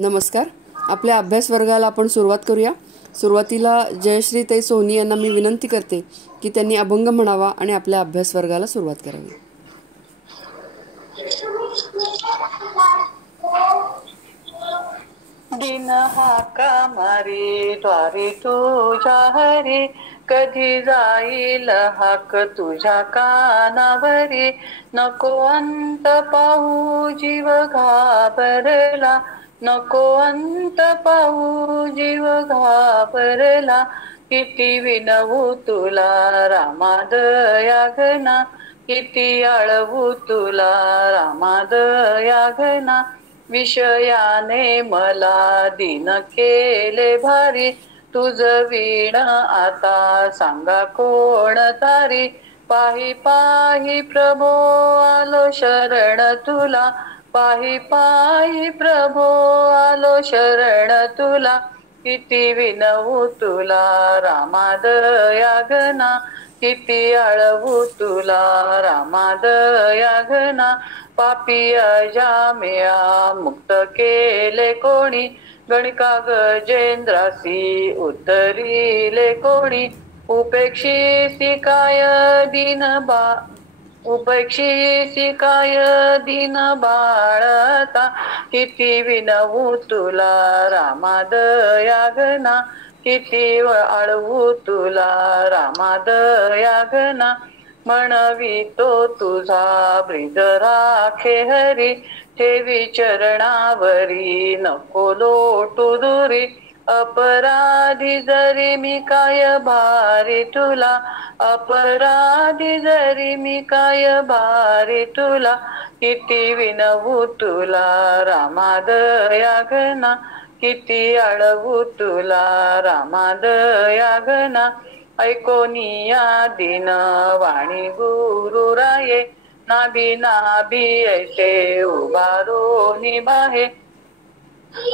नमस्कार. आपल्या अभ्यास वर्गाला आपण सुरुवात करूया. सुरुवातीला जयश्री ताई सोनी यांना मी विनंती करते की त्यांनी अभंग म्हणावा आणि आपल्या अभ्यास वर्गाला सुरुवात करावी. दिन हाका मारी द्वारी तुझ्या हरी, कधी जाईल हाक तुझ्या कानावरी. नको अंत पाहू जीव घाबरला, नको अंत पाहू जीव घाबरला. किती विनवू तुला रामा दया घना, किती आळवू तुला रामा दया घना. विषयाने मला दिन केले भारी, तुझ वीण आता सांगा कोण तारी. पाही पाही प्रभो आलो शरण तुला, पाही पाही प्रभो आलो शरण तुला. किती विनवू तुला रामा दया घना, किती आळवू तुला रामा दया घना. पापी अजामिया मुक्त केले कोणी, गणिका गजेंद्रासी उद्धरिले कोणी. उपेक्षिसी काय दीन उपेक्षिसी काय दीन बाळता. किती विनवू तुला रामा दया घना, किती आळवू तुला रामा दया घना. म्हणवितो तुझा ब्रिज राखे हरी, ठेवी चरणावरी नको लोटू दुरी. अपराधी जरी मी काय भारी तुला, अपराधी जरी मी काय भारी तुला. किती विनवू तुला रामा दया घना, किती आळवू तुला रामा दया घना. ऐकोनिया दिन वाणी गुरु राये, नाभी नाभी ऐसे उभारो निभाहे.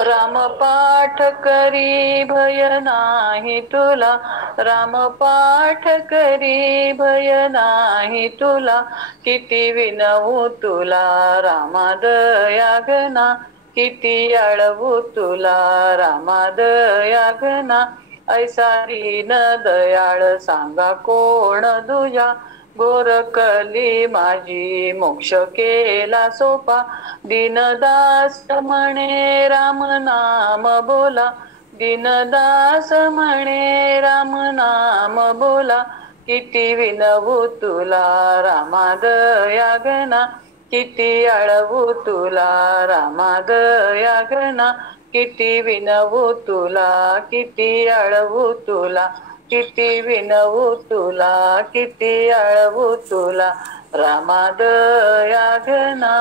राम पाठ करी भय नाही तुला, राम पाठ करी भय नाही तुला. किती विनवू तुला रामा दया घना, किती आळवू तुला रामा दया घना. ऐसा दीन दयाळ सांगा कोण दुजा, गोरकली माझी मोक्ष केला सोपा. दीनदास म्हणे राम नाम बोला, दीनदास म्हणे राम नाम बोला. किती विनवू तुला रामा दया घना, किती आळवू तुला रामा दया घना. किती विनवू तुला, किती आळवू तुला, किती विनवू तुला, किती आळवू तुला रामा दया घना.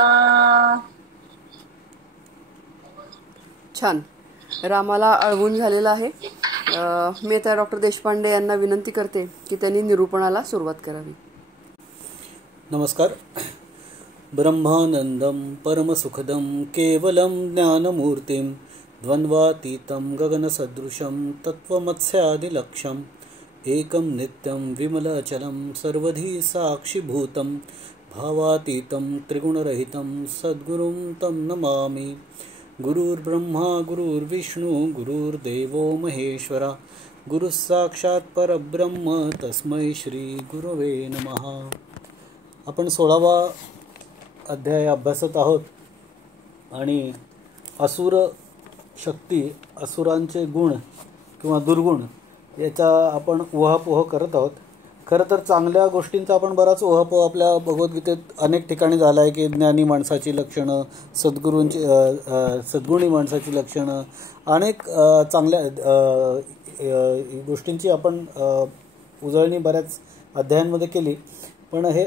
छान. रामाला अळवून झालेला आहे. मी आता डॉक्टर देशपांडे यांना विनंती करते की त्यांनी निरूपणाला सुरुवात करावी. नमस्कार. ब्रह्मानंदं परमसुखदं केवलं ज्ञानमूर्तिं, द्वन्द्वातीतं गगनसदृशं तत्त्वमस्यादिलक्ष्यम्. एकं नित्यं विमलाचलं सर्वधी साक्षिभूतं, भावातीतं त्रिगुणरहितं सद्गुरुं तं नमामि. गुरुर्ब्रह्मा गुरुर्विष्णु गुरुर्देवो महेश्वरा, गुरुः साक्षात् परब्रह्म तस्मै श्री गुरवे नमः. आपण 16वा अध्याय अभ्यासत आहोत आणि असुर शक्ती, असुरांचे गुण किंवा दुर्गुण याचा आपण उहापोह करत आहोत. खरं तर चांगल्या गोष्टींचा आपण बराच उहापोह आपल्या भगवद्गीतेत अनेक ठिकाणी झाला आहे की ज्ञानी माणसाची लक्षणं, सद्गुणी माणसाची लक्षणं, अनेक चांगल्या गोष्टींची आपण उजळणी बऱ्याच अध्यायांमध्ये केली. पण हे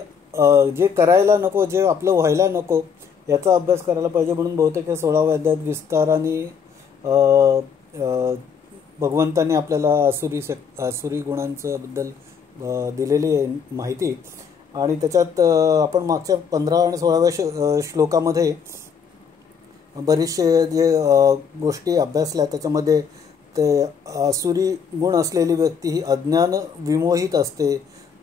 जे करायला नको, जे आपलं व्हायला नको याचा अभ्यास करायला पाहिजे. म्हणून बहुतेक हे 16व्या अध्यायात विस्ताराने भगवंतांनी आपल्याला आसुरी गुणांचं बद्दल दिलेली माहिती. आणि त्याच्यात आपण मागच्या 15 आणि 16व्या श्लोकामध्ये बरेचसे जे गोष्टी अभ्यासल्या. त्याच्यामध्ये ते आसुरी गुण असलेली व्यक्ती ही अज्ञान विमोहित असते,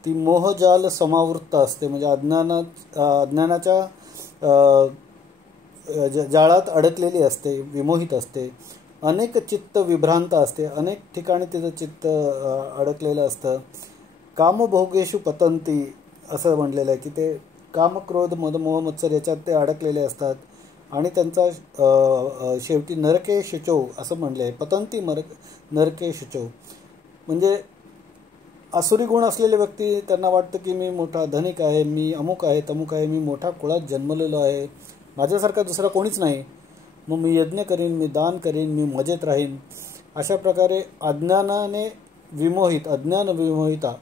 ती मोहजाल समावृत्त असते. म्हणजे अज्ञानाच्या जाळात अडकलेली असते, विमोहित असते, अनेक चित्त विभ्रांत असते, अनेक ठिकाणी तिचं चित्त अडकलेलं असतं. कामभोगेषु पतंती असं म्हणलेलं आहे की ते काम, क्रोध, मद, मोह, मत्सर याच्यात ते अडकलेले असतात आणि त्यांचा शेवटी नरके शुचो असं म्हणलं आहे. पतंती नरके शुचो म्हणजे आसुरी गुण असलेले व्यक्ती, त्यांना वाटतं की मी मोठा धनिक आहे, मी अमुक आहे, तमुक आहे, मी मोठा कुळात जन्मलेलो आहे, माझ्यासारखा दुसरा कोणीच नाही, मग मी यज्ञ करीन, मी दान करीन, मी मजेत राहीन. अशा प्रकारे अज्ञान विमोहिता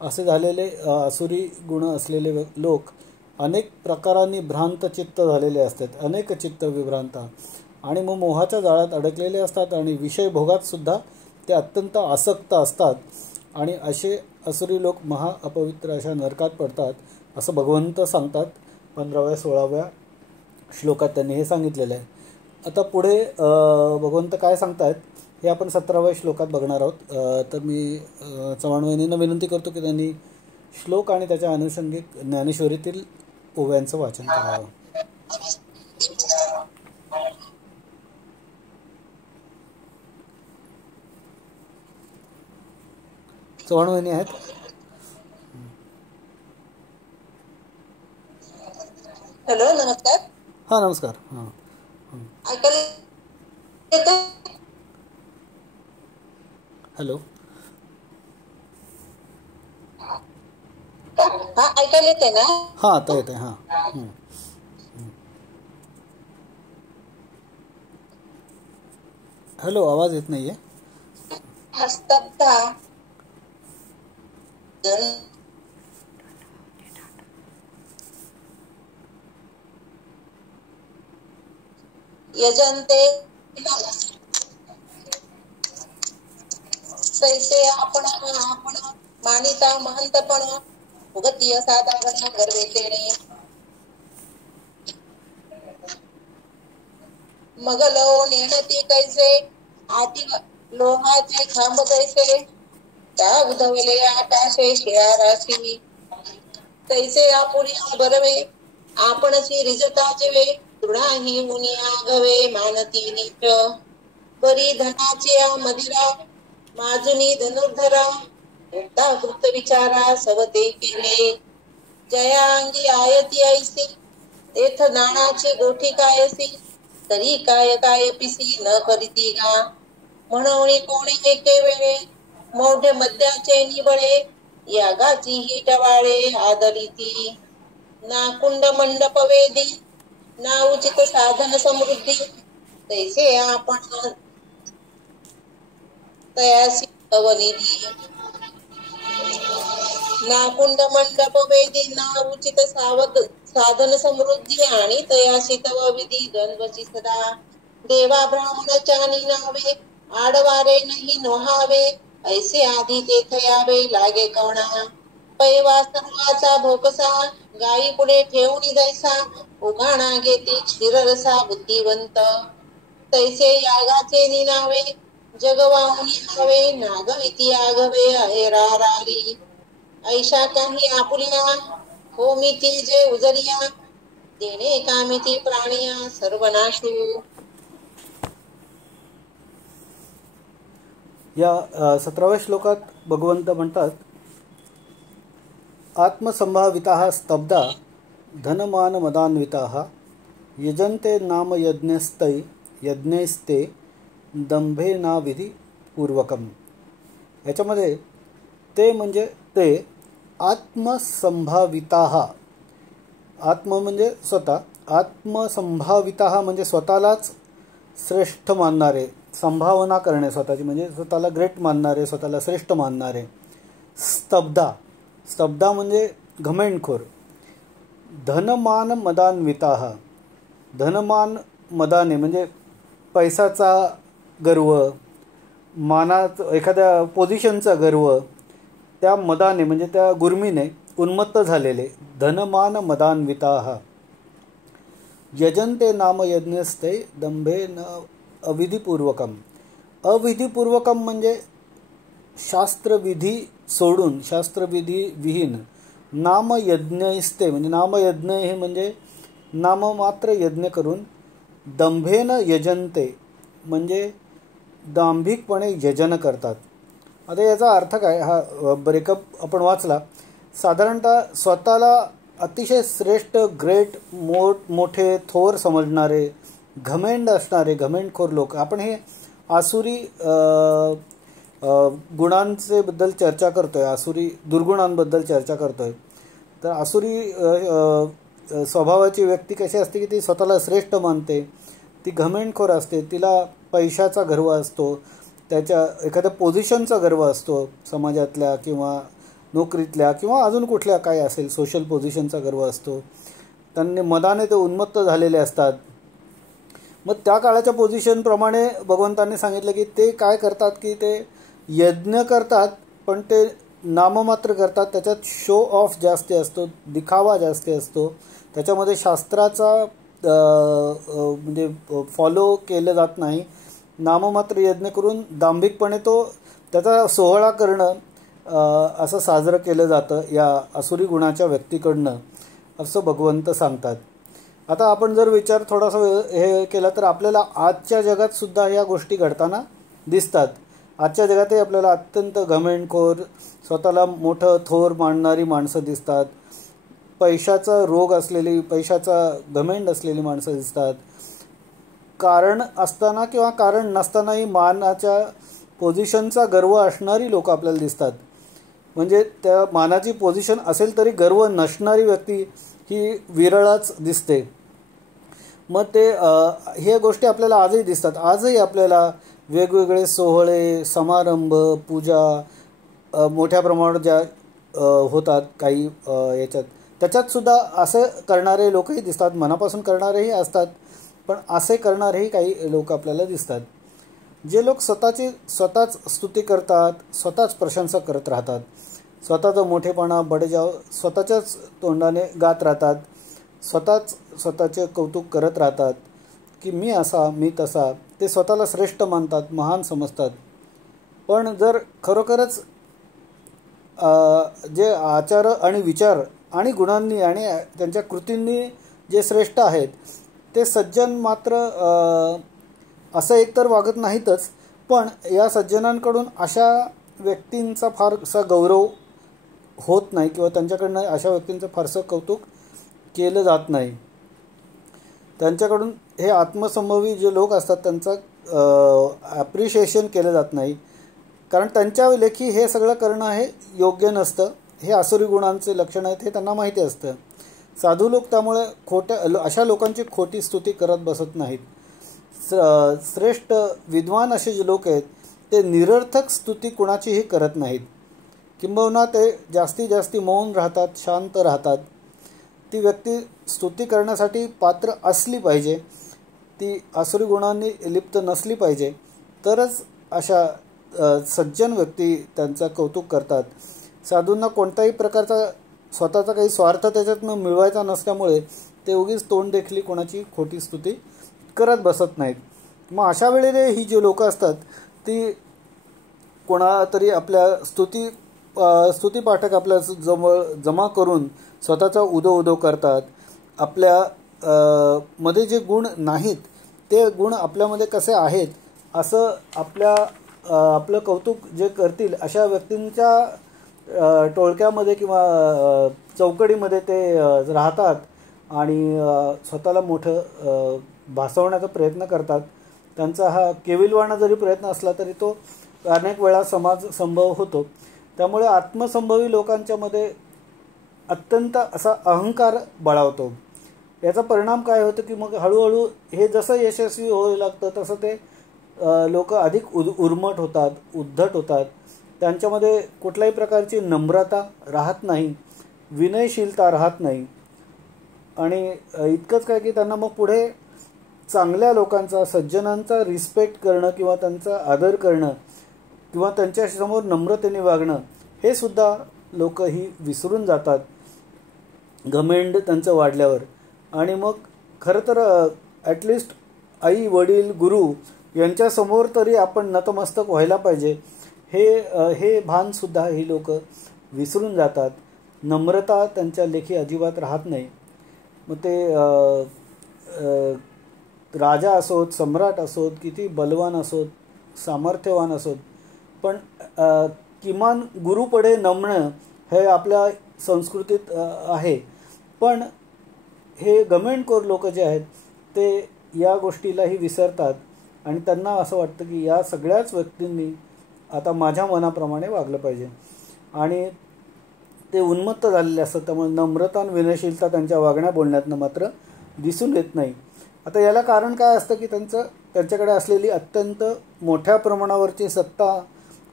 असे झालेले आसुरी गुण असलेले लोक अनेक प्रकारांनी भ्रांत चित्त झालेले असतात, अनेक चित्त विभ्रांत, आणि मग मोहाच्या जाळ्यात अडकलेले असतात आणि विषय भोगात सुद्धा ते अत्यंत आसक्त असतात आणि असे आसुरी लोक अपवित्र अशा नरकात पडतात असं भगवंत सांगतात. 15व्या-16व्या श्लोकात त्यांनी हे सांगितलेलं आहे. आता पुढे भगवंत काय सांगतायत हे आपण 17व्या श्लोकात बघणार आहोत. तर मी चव्हाण वहिनींना विनंती करतो की त्यांनी श्लोक आणि त्याच्या अनुषंगिक ज्ञानेश्वरीतील ओव्यांचं वाचन करावं. चव्हाण वहिनी आहेत? हॅलो, नमस्कार. हां, नमस्कार. हां, ऐकायला येतं? हॅलो. हा, ऐकायला येते ना? हां, आता येते. हां. हॅलो, आवाज येत नाहीये. हस्तब्धा यजंते तैसे आपण मानिता महंतपण उगतीय साधारण गर्वे केणे. मगलो नेणती कैसे आती लोहाचे खांब तैसे त्या उधवले आकाशे शिळाराशी. तैसे आपुरी बरवे आपणची रिजता जेवे तृणाही मुनी आगवे मानती नीच. बरी धनाचे मदिरा माजुनी धनुर्धरा मुक्ता कृत विचारा सवते केले. जयांगी आयती ऐसी तेथ नाणाची गोठी कायसी तरी काय काय पिसी न करीती गा. म्हणून कोणी एके वेळे मोठे मध्याचे निबळे यागाची ही टवाळे आदरिती. ना कुंड मंडप वेदी ना उचित साधन समृद्धी तैसे आपण तयासी अवनिधी. ना कुंड मंडप वेदी ना उचित साधन समृद्धी आणि तयासी तव विधी द्वंद्वची सदा. देवा ब्राह्मणाच्या नावे आडवारे नाही नोहावे ऐसे आधी तेथ यावे लागे कवणा. पैवा सर्वाचा भोकसा गायी पुढे ठेवून दैसा उघाणा घेते क्षीररसा बुद्धिवंत. तैसे यागाचे निनावे जगवाहुनी हवे नागविती आगवे अहेरारारी. ऐशा काही आपुलिया होमिती जे उजरिया देणे कामिती प्राणिया सर्वनाशू. या 17व्या श्लोकात भगवंत म्हणतात, आत्मसंभाविताः स्तब्धा धनमान मदान्विताः यजन्ते नाम यज्ञैस्ते दंभेनाविधी पूर्वकम. याच्यामध्ये ते म्हणजे ते आत्मसंभाविताः, आत्म म्हणजे स्वतः, आत्मसंभाविताः म्हणजे स्वतःलाच श्रेष्ठ मानणारे, संभावना करणे स्वतःची म्हणजे स्वतःला ग्रेट मानणारे, स्वतःला श्रेष्ठ मानणारे. स्तब्धा म्हणजे घमेंडखोर. धनमान मदान्विताः, धनमान मदाने म्हणजे पैशाचा गर्व, मानात एखाद्या पोझिशनचा गर्व, त्या मदाने म्हणजे त्या गुर्मीने उन्मत्त झालेले. धनमान मदान्विताः यजन्ते नाम यज्ञस्ते दंभेन अविधिपूर्वकम. अविधिपूर्वकम म्हणजे शास्त्रविधी सोडून, शास्त्रविधी विहीन. नामयज्ञैस्ते म्हणजे नामयज्ञ हे म्हणजे नाममात्र यज्ञ करून दंभेन यजनते म्हणजे दांभिकपणे यजन करतात. आता याचा अर्थ काय, हा ब्रेकअप आपण वाचला. साधारणतः स्वतःला अतिशय श्रेष्ठ, ग्रेट, मोठे, थोर समजणारे, घमेंड असणारे, घमेंडखोर लोक. आपण हे आसुरी गुणांचे बद्दल चर्चा करतोय, आसुरी दुर्गुणांबद्दल चर्चा करतोय. तर आसुरी स्वभावाची व्यक्ती कशी असते की ती स्वतःला श्रेष्ठ मानते, ती घमेंडखोर असते, तिला पैशाचा गर्व असतो, त्याच्या एखाद्या पोझिशनचा गर्व असतो, समाजातल्या किंवा नोकरीतल्या किंवा अजून कुठल्या काय असेल सोशल पोझिशनचा गर्व असतो. त्यांनी मनाने ते उन्मत्त झालेले असतात. मग त्या काळाच्या पोझिशनप्रमाणे भगवंतांनी सांगितलं की ते काय करतात की ते यज्ञ करतात, पण ते नाममात्र करतात. त्याच्यात शो ऑफ जास्ती असतो, दिखावा जास्ती असतो. त्याच्यामध्ये शास्त्राचा म्हणजे फॉलो केलं जात नाही. नाममात्र यज्ञ करून दांभिकपणे तो त्याचा सोहळा करणं असं साजरं केलं जातं या आसुरी गुणाच्या व्यक्तीकडनं, असं भगवंत सांगतात. आता आपण जर विचार थोडासा हे केला तर आपल्याला आजच्या जगात सुद्धा या गोष्टी घडताना दिसतात. आजच्या जगातही आपल्याला अत्यंत घमेंडखोर, स्वतःला मोठं थोर मानणारी माणसं दिसतात. पैशाचा रोग असलेली, पैशाचा घमेंड असलेली माणसं दिसतात. कारण असताना किंवा कारण नसतानाही मानाच्या पोझिशनचा गर्व असणारी लोक आपल्याला दिसतात. म्हणजे त्या मानाची पोझिशन असेल तरी गर्व नसणारी व्यक्ती ही विरळच दिसते. मग ते हे गोष्टी आपल्याला आजही दिसतात. आजही आपल्याला वेगवेगळे सोहळे, समारंभ, पूजा मोठ्या प्रमाणात ज्या होतात काही याच्यात, त्याच्यातसुद्धा असं करणारे लोकही दिसतात. मनापासून करणारेही असतात, पण असे करणारेही काही लोक आपल्याला दिसतात. जे लोक स्वतःच स्तुती करतात, स्वतःच प्रशंसा करत राहतात, स्वतःचा मोठेपणा बडेजाव स्वतःच्याच तोंडाने गात राहतात, स्वतःचे कौतुक करत राहतात की मी असा, मी तसा. ते स्वतःला श्रेष्ठ मानतात, महान समजतात. पण जर खरोखरच जे आचार आणि विचार आणि गुणांनी आणि त्यांच्या कृतींनी जे श्रेष्ठ आहेत ते सज्जन मात्र असं एकतर वागत नाहीतच, पण या सज्जनांकडून अशा व्यक्तींचा फारसा गौरव होत नाही किंवा त्यांच्याकडनं अशा व्यक्तींचं फारसं कौतुक केलं जात नाही. त्यांच्याकडून हे आत्मसंभवी जे लोक असतात त्यांचं ॲप्रिशिएशन केलं जात नाही, कारण त्यांच्या लेखी हे सगळं करणं हे योग्य नसतं. हे आसुरी गुणांचे लक्षण आहेत हे त्यांना माहिती असतं. साधू लोक त्यामुळे अशा लोकांची खोटी स्तुती करत बसत नाहीत. श्रेष्ठ विद्वान असे जे लोक आहेत ते निरर्थक स्तुती कुणाचीही करत नाहीत. किंबहुना ते जास्ती मौन राहतात, शांत राहतात. ती व्यक्ती स्तुती करण्यासाठी पात्र असली पाहिजे, ती आसुरी गुणांनी लिप्त नसली पाहिजे, तरच अशा सज्जन व्यक्ती त्यांचं कौतुक करतात. साधूंना कोणत्याही प्रकारचा स्वतःचा काही स्वार्थ त्याच्यातनं मिळवायचा नसल्यामुळे ते उगीच तोंड देखील कोणाची खोटी स्तुती करत बसत नाहीत. मग अशा वेळेला ही जी लोकं असतात ती कोणातरी आपल्या स्तुतीपाठक आपल्या जमा करून स्वतःचा उदो करतात. आपल्या मध्ये जे गुण नाहीत ते गुण आपल्यामध्ये कसे आहेत असं आपलं कौतुक जे करतील अशा व्यक्तींच्या टोळक्यामध्ये किंवा चौकडीमध्ये ते राहतात आणि स्वतःला मोठं भासवण्याचा प्रयत्न करतात. त्यांचा हा केविलवाणा जरी प्रयत्न असला तरी तो अनेक वेळा समाज संभव होतो. त्यामुळे आत्मसंभवी लोकांच्यामध्ये अत्यंत असा अहंकार बळावतो. याचा परिणाम काय होतं की मग हळूहळू हे जसं यशस्वी होऊ लागतं तसं ते लोक अधिक उर्मट होतात, उद्धट होतात. त्यांच्यामध्ये कुठल्याही प्रकारची नम्रता राहत नाही, विनयशीलता राहत नाही. आणि इतकंच काय की त्यांना मग पुढे चांगल्या लोकांचा, सज्जनांचा रिस्पेक्ट करणं किंवा त्यांचा आदर करणं किंवा त्यांच्यासमोर नम्रतेने वागणं हे सुद्धा लोक ही विसरून जातात घमेंड त्यांचं वाढल्यावर. आणि मग खरं तर ॲटलिस्ट आई, वडील, गुरु यांच्यासमोर तरी आपण नतमस्तक व्हायला पाहिजे हे भानसुद्धा ही लोक विसरून जातात. नम्रता त्यांच्या लेखी अजिबात राहत नाही. मग ते राजा असोत, सम्राट असोत, किती बलवान असोत, सामर्थ्यवान असोत, पण किमान गुरुपुढे नमणं हे आपल्या संस्कृतीत आहे. पण हे घमेंडखोर लोक जे आहेत ते या गोष्टीलाही विसरतात आणि त्यांना असं वाटतं की या सगळ्याच व्यक्तींनी आता माझ्या मनाप्रमाणे वागलं पाहिजे आणि ते उन्मत्त झालेले असतात. त्यामुळे नम्रता आणि विनयशीलता त्यांच्या वागण्या बोलण्यातनं मात्र दिसून येत नाही. आता याला कारण काय असतं की त्यांच्याकडे असलेली अत्यंत मोठ्या प्रमाणावरची सत्ता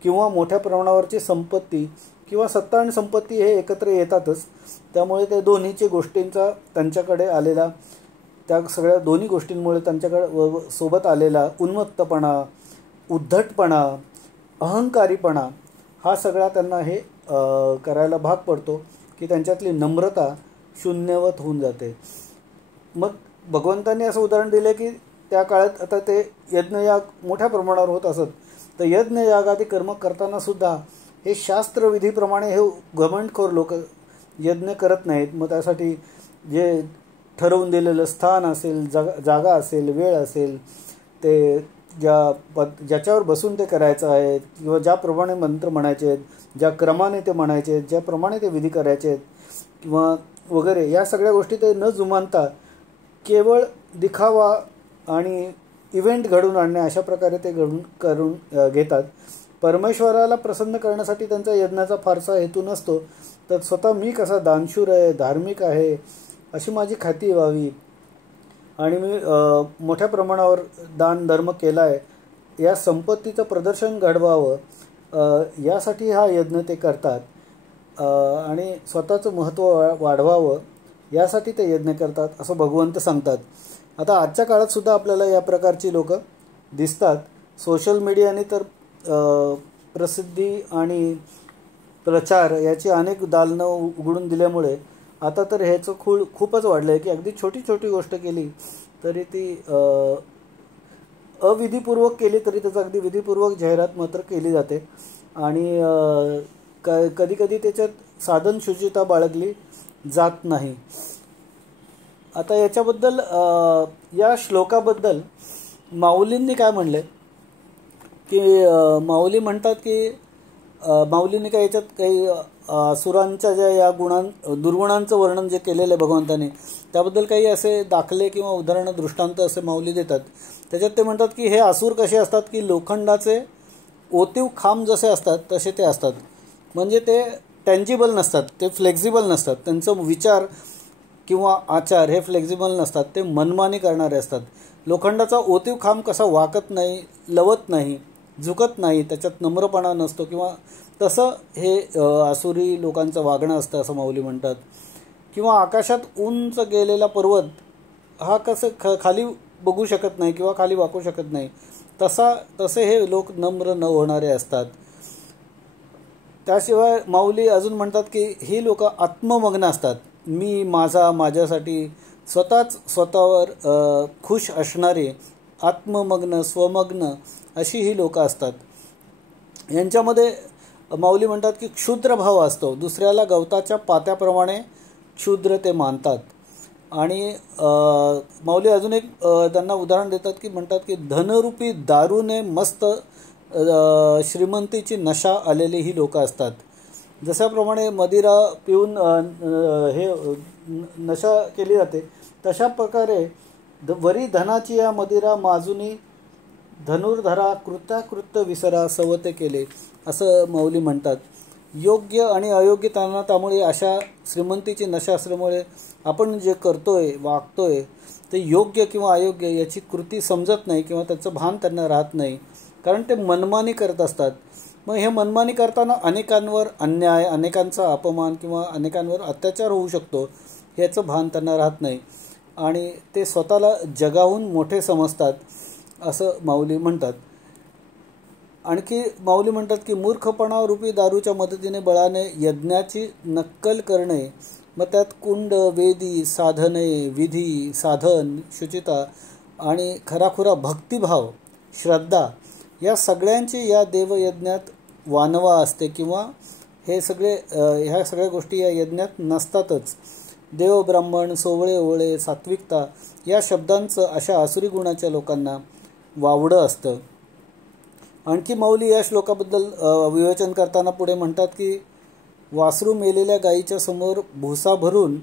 किंवा मोठ्या प्रमाणावरची संपत्ती किंवा सत्ता आणि संपत्ती हे एकत्र येतातच. त्यामुळे ते दोन्हीची गोष्टींचा त्यांच्याकडे आलेला त्या सगळ्या दोन्ही गोष्टींमुळे त्यांच्याकडे सोबत आलेला उन्मत्तपणा, उद्धटपणा, अहंकारीपणा हा सगळा त्यांना हे करायला भाग पडतो की त्यांच्यातली नम्रता शून्यवत होऊन जाते. मग भगवंतांनी असं उदाहरण दिलं की त्या काळात आता ते यज्ञयाग मोठ्या प्रमाणावर होत असत, तर यज्ञयागादी कर्म करताना सुद्धा हे शास्त्रविधीप्रमाणे हे घमंडखोर लोक यज्ञ करत नाहीत. मग त्यासाठी जे ठरवून दिलेलं स्थान असेल, जागा असेल, वेळ असेल, ते ज्याच्यावर बसून ते करायचं आहे किंवा ज्याप्रमाणे मंत्र म्हणायचे आहेत, ज्या क्रमाने ते म्हणायचे आहेत, ज्याप्रमाणे ते विधी करायचे आहेत किंवा वगैरे या सगळ्या गोष्टी ते न जुमानता केवळ दिखावा आणि इव्हेंट घडवून आणणे अशा प्रकारे ते करून घेतात. परमेश्वराला प्रसन्न करण्यासाठी त्यांचा यज्ञाचा फारसा हेतू नसतो, तर स्वतः मी कसा दानशूर आहे, धार्मिक आहे अशी माझी ख्याती व्हावी आणि मी मोठ्या प्रमाणावर दान धर्म केला आहे या संपत्तीचं प्रदर्शन घडवावं यासाठी हा यज्ञ ते करतात आणि स्वतःचं महत्त्व वाढवावं यासाठी ते यज्ञ करतात असं भगवंत सांगतात. आता आजच्या काळात सुद्धा आपल्याला या प्रकारची लोक दिसतात. सोशल मीडियाने तर प्रसिद्धी आणि प्रचार याची अनेक दालनं उघडून दिल्यामुळे आता तर ह्याचं खूपच वाढलं आहे की अगदी छोटी छोटी गोष्ट केली तरी ती अविधीपूर्वक केली तरी त्याचं अगदी विधीपूर्वक जाहिरात मात्र केली जाते आणि कधी कधी त्याच्यात साधन शुचिता बाळगली जात नाही. आता याच्याबद्दल या श्लोकाबद्दल माऊलींनी काय म्हणले की माऊली म्हणतात की माऊलींनी काय याच्यात काही असुरांच्या ज्या या दुर्गुणांचं वर्णन जे केलेलं आहे भगवंताने त्याबद्दल काही असे दाखले किंवा उदाहरणं दृष्टांत असे माऊली देतात. त्याच्यात ते म्हणतात की हे असुर कसे असतात की लोखंडाचे ओतीव खांब जसे असतात तसे ते असतात. म्हणजे ते टँजिबल नसतात, ते फ्लेक्झिबल नसतात, त्यांचं विचार किंवा आचार हे फ्लेक्झिबल नसतात, ते मनमानी करणारे असतात. लोखंडाचा ओतीव खांब कसा वाकत नाही, लवत नाही, झुकत नाही, त्याच्यात नम्रपणा नसतो किंवा तसं हे आसुरी लोकांचं वागणं असतं असं माऊली म्हणतात. किंवा आकाशात उंच गेलेला पर्वत हा कसं खाली बघू शकत नाही किंवा खाली वाकू शकत नाही तसे हे लोक नम्र न होणारे असतात. त्याशिवाय माऊली अजून म्हणतात की ही लोक आत्ममग्न असतात. मी माझा माझ्यासाठी स्वतःवर खुश असणारे आत्ममग्न स्वमग्न अशी ही लोक असतात. यांच्यामध्ये माऊली म्हणतात की क्षुद्र भाव असतो, दुसऱ्याला गवताच्या पात्याप्रमाणे क्षुद्र ते मानतात. आणि माऊली अजून एक त्यांना उदाहरण देतात की म्हणतात की धनरूपी दारूने मस्त श्रीमंतीची नशा आलेली ही लोक असतात. जशाप्रमाणे मदिरा पिऊन हे नशा केली जाते तशा प्रकारे वरी धनाची या मदिरा माजुनी धनुर्धरा कृत्याकृत्य विसरा सवते केले असं माऊली म्हणतात. योग्य आणि अयोग्य त्यांना त्यामुळे अशा श्रीमंतीची नशा असल्यामुळे आपण जे करतोय वागतोय ते योग्य किंवा अयोग्य याची कृती समजत नाही किंवा त्याचं भान त्यांना राहत नाही, कारण ते मनमानी करत असतात. मग हे मनमानी करताना अनेकांवर अन्याय, अनेकांचा अपमान किंवा अनेकांवर अत्याचार होऊ शकतो याचं भान त्यांना राहत नाही आणि ते स्वतःला जगाहून मोठे समजतात असं माऊली म्हणतात. आणखी माऊली म्हणतात की मूर्खपणा रूपी दारूच्या मदतीने बळाने यज्ञाची नक्कल करणे, मग त्यात कुंड, वेदी, साधने, विधी, साधन, शुचिता आणि खराखुरा भक्तिभाव, श्रद्धा या सगळ्यांची या देवयज्ञात वानवा असते किंवा ह्या सगळ्या गोष्टी या यज्ञात नसतातच. देव, ब्राह्मण, सोवळे ओवळे, सात्विकता या शब्दांचं अशा आसुरी गुणाच्या लोकांना वावडं असतं. आणखी माऊली या श्लोकाबद्दल विवेचन करताना पुढे म्हणतात की वासरू मेलेल्या गायीच्या समोर भुसा भरून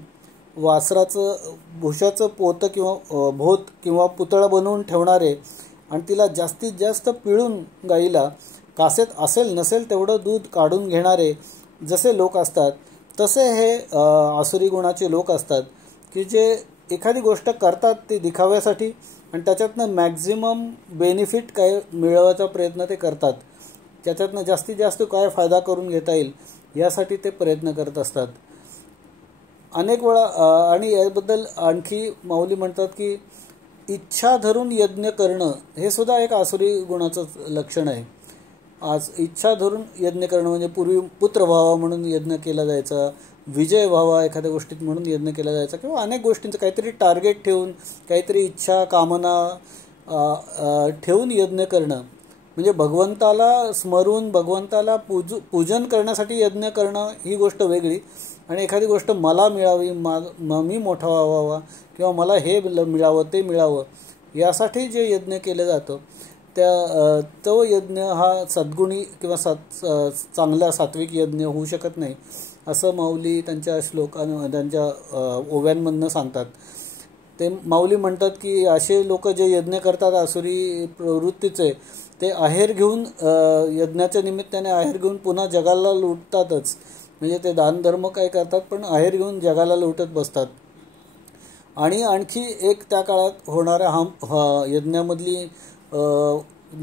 भुशाचं पोतं किंवा भोत किंवा पुतळा बनवून ठेवणारे आणि तिला जास्तीत जास्त पिळून गाईला कासेत असेल नसेल तेवढं दूध काढून घेणारे जसे लोक असतात, तसे हे आसुरी गुणाचे लोक असतात की जे एखादी गोष्ट करतात ती दिखाव्यासाठी आणि त्याच्यातनं मॅक्झिमम बेनिफिट काय मिळवायचा प्रयत्न ते करतात. त्याच्यातनं जास्तीत जास्त काय फायदा करून घेता येईल यासाठी ते प्रयत्न करत असतात अनेक वेळा. आणि याबद्दल आणखी माऊली म्हणतात की इच्छा धरून यज्ञ करणं हे सुद्धा एक आसुरी गुणाचं लक्षण आहे. आज इच्छा धरून यज्ञ करणं म्हणजे पूर्वी पुत्र व्हावा म्हणून यज्ञ केला जायचा, विजय व्हावा एखाद्या गोष्टीत म्हणून यज्ञ केला जायचा, किंवा अनेक गोष्टींचं काहीतरी टार्गेट ठेवून काहीतरी इच्छा कामना ठेवून यज्ञ करणं म्हणजे भगवंताला स्मरून भगवंताला पूजन करण्यासाठी यज्ञ करणं ही गोष्ट वेगळी, आणि एखादी गोष्ट मला मिळावी, मी मोठा व्हावा किंवा मला हे मिळावं ते मिळावं यासाठी जे यज्ञ केलं जातं तो यज्ञ हा सद्गुणी किंवा चांगला सात्विक यज्ञ होऊ शकत नाही असं माऊली त्यांच्या त्यांच्या ओव्यांमधनं सांगतात. ते माऊली म्हणतात की असे लोक जे यज्ञ करतात आसुरी प्रवृत्तीचे ते आहेर घेऊन यज्ञाच्या निमित्ताने आहेर घेऊन पुन्हा जगाला लुटतातच. म्हणजे ते दानधर्म काय करतात पण आहेर घेऊन जगाला लुटत बसतात. आणि आणखी एक त्या काळात होणाऱ्या यज्ञामधली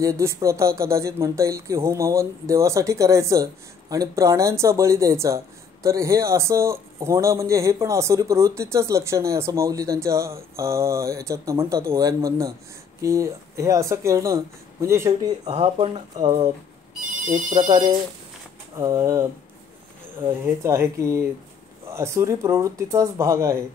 जे दुष्प्रथा कदाचित म्हणता येईल की होम हवन देवासाठी करायचं आणि प्राण्यांचा बळी द्यायचा. तर हे असं होणं म्हणजे हे पण आसुरी प्रवृत्तीचंच लक्षण आहे असं माऊली त्यांच्या याच्यातनं म्हणतात ओव्यांमधनं की हे असं करणं म्हणजे शेवटी हा पण एक प्रकारे हेच आहे की आसुरी प्रवृत्तीचाच भाग आहे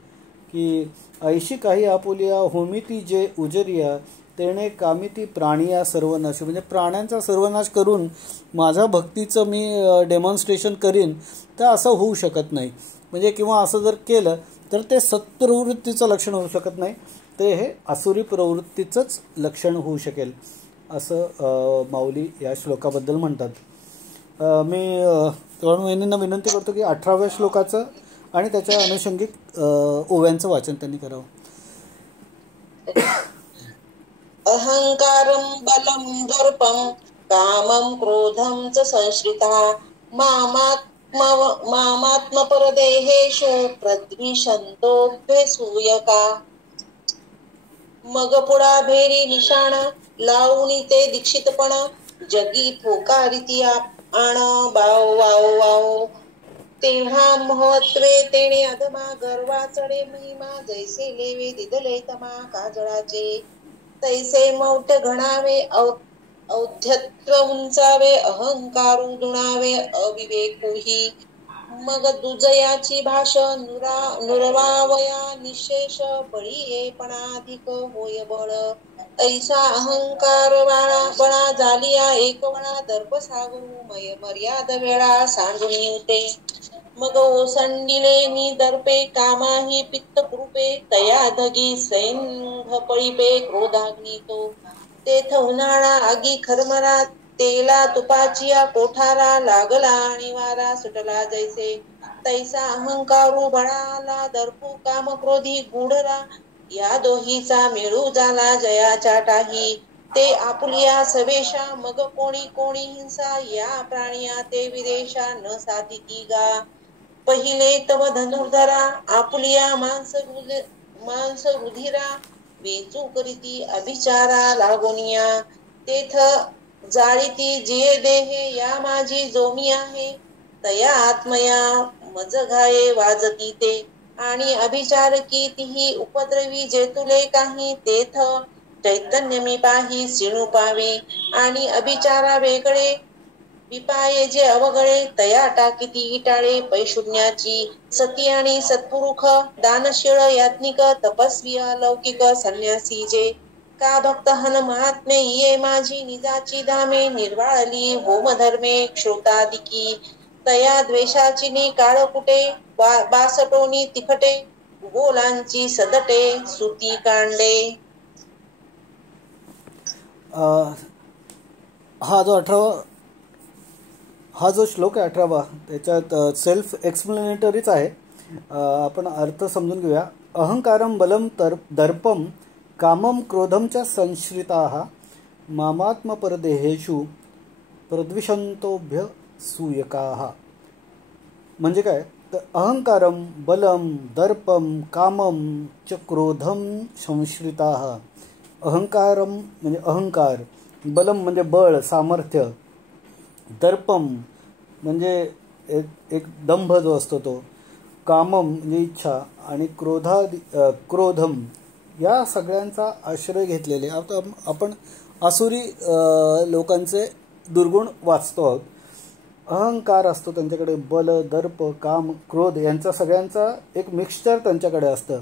की ऐशी काही आपुलिया होमिती जे उजरिया तेणे कामिती प्राणिया सर्वनाश. म्हणजे प्राण्यांचा सर्वनाश करून माझ्या भक्तीचं मी डेमॉन्स्ट्रेशन करीन तर असं होऊ शकत नाही. म्हणजे किंवा असं जर केलं तर ते सत्प्रवृत्तीचं लक्षण होऊ शकत नाही, ते हे आसुरी प्रवृत्तीचंच लक्षण होऊ शकेल असं माऊली या श्लोकाबद्दल म्हणतात. मी तरुण वहिनींना विनंती करतो की 18व्या श्लोकाचं आणि त्याच्या अनुषंगिक ओव्यांचं वाचन त्यांनी करावं. अहंकारं बलं दर्पं कामं क्रोधं च संश्रिता मामात्मपरदेहेषु प्रद्विषन्तोऽभ्यसूयका. मग पुढा भेरी निशाण लावणी ते दीक्षितपण जगी फोकारिती आण बाव वाव वाव. तेव्हा महत्वे तेणे अधमा गर्वा चढे महिमा जैसे लेवे दिदले तमा काजळाचे. तैसे मौढ्य घणावे औद्धत्व उंचावे अहंकार दुणावे अविवेकुही. मग दुजयाची भाष नुरवावया निशेष बळी पणाधिक होय बळ. ऐसा अहंकार बळा झालिया एक वळा दर्प सागरू मर्याद वेळा सांडून येते. मग ओसंडिले नि दर्पे कामाही पित्त कृपे तया धगी सैंघ पळिपे क्रोधाग्नी तो. तेथ उन्हाळा आगी खरमरा तेला तुपाचिया कोठारा लागला आणि वारा सुटला जैसे. तैसा अहंकारू बळाला दर्पू काम क्रोधी गुढरा या दोहीचा मेळू झाला जयाच्या टाही. ते आपुलिया सवेशा मग कोणी कोणी हिंसा या प्राणिया ते विदेशा न साधिकी गा. पहिले तव धनुर्धरा आपुलिया मांस रुधिरा वेचू करीती अभिचारा लागोनिया. तेथ जाळीती जिये देहे या माझी जोमी आहे तया आत्मया मज घाये वाजती ते. आणि अभिचार की तिही उपद्रवी जेतुले काही तेथ चैतन्य मी पाही सिणू पावे. आणि अभिचारा वेगळे विपाये जे अवगळे तया टाकीती इटाळे पैशून्याची. सती आणि सत्पुरुष दानशीळ याज्ञिक तपस्वी अलौकिक संन्यासी जे. का भक्त हन महात्मे ये माझी निजाची धामे निर्वाळली होमधर्मे श्रोतादिकी. तया द्वेषाची नि काळ कुटे बासटोनी तिखटे बोलांची सदटे सुती कांडे. हा जो श्लोक आहे 18वा, त्याच्यात सेल्फ एक्सप्लेनेटरीच आहे. आपण अर्थ समजून घेऊया. अहंकारम बलम दर्पम कामम क्रोधम च संश्रिताः मामात्मपरदेहेषु प्रद्विषंतोभ्य सूयकाः. म्हणजे काय तर अहंकारम बलम दर्पम कामम च क्रोधम संश्रिताः. अहंकारम म्हणजे अहंकार, बलम म्हणजे बळ सामर्थ्य, दर्पम म्हणजे एक दंभ जो असतो तो, कामम म्हणजे इच्छा, आणि क्रोधम या सगळ्यांचा आश्रय घेतलेले. आता आपण आसुरी लोकांचे दुर्गुण वाचतो आहोत. अहंकार असतो त्यांच्याकडे, बल दर्प काम क्रोध यांचा सगळ्यांचा एक मिक्सचर त्यांच्याकडे असतं.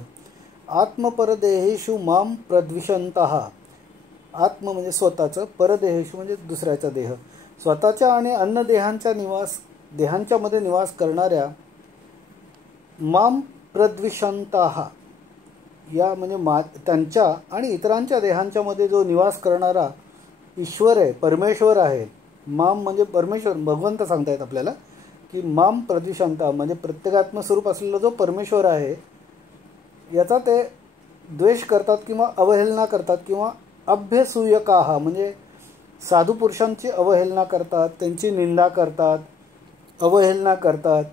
आत्मपरदेहेषु माम प्रद्विषंतः. आत्म म्हणजे स्वतःचं, परदेहेषु म्हणजे दुसऱ्याचा देह. स्वतःच्या आणि अन्य देहांच्या मध्ये निवास करणाऱ्या माम प्रद्विषंतः या म्हणजे त्यांच्या आणि इतरांच्या देहांच्या मध्ये जो निवास करणारा ईश्वर आहे, परमेश्वर आहे. माम म्हणजे परमेश्वर, भगवंत सांगतायत आपल्याला की माम प्रद्विषंतः म्हणजे प्रत्येकात्म स्वरूप असलेला जो परमेश्वर आहे याचा ते द्वेष करतात किंवा अवहेलना करतात, किंवा अभ्यसूयकाः म्हणजे साधू पुरुषांची अवहेलना करतात, त्यांची निंदा करतात, अवहेलना करतात.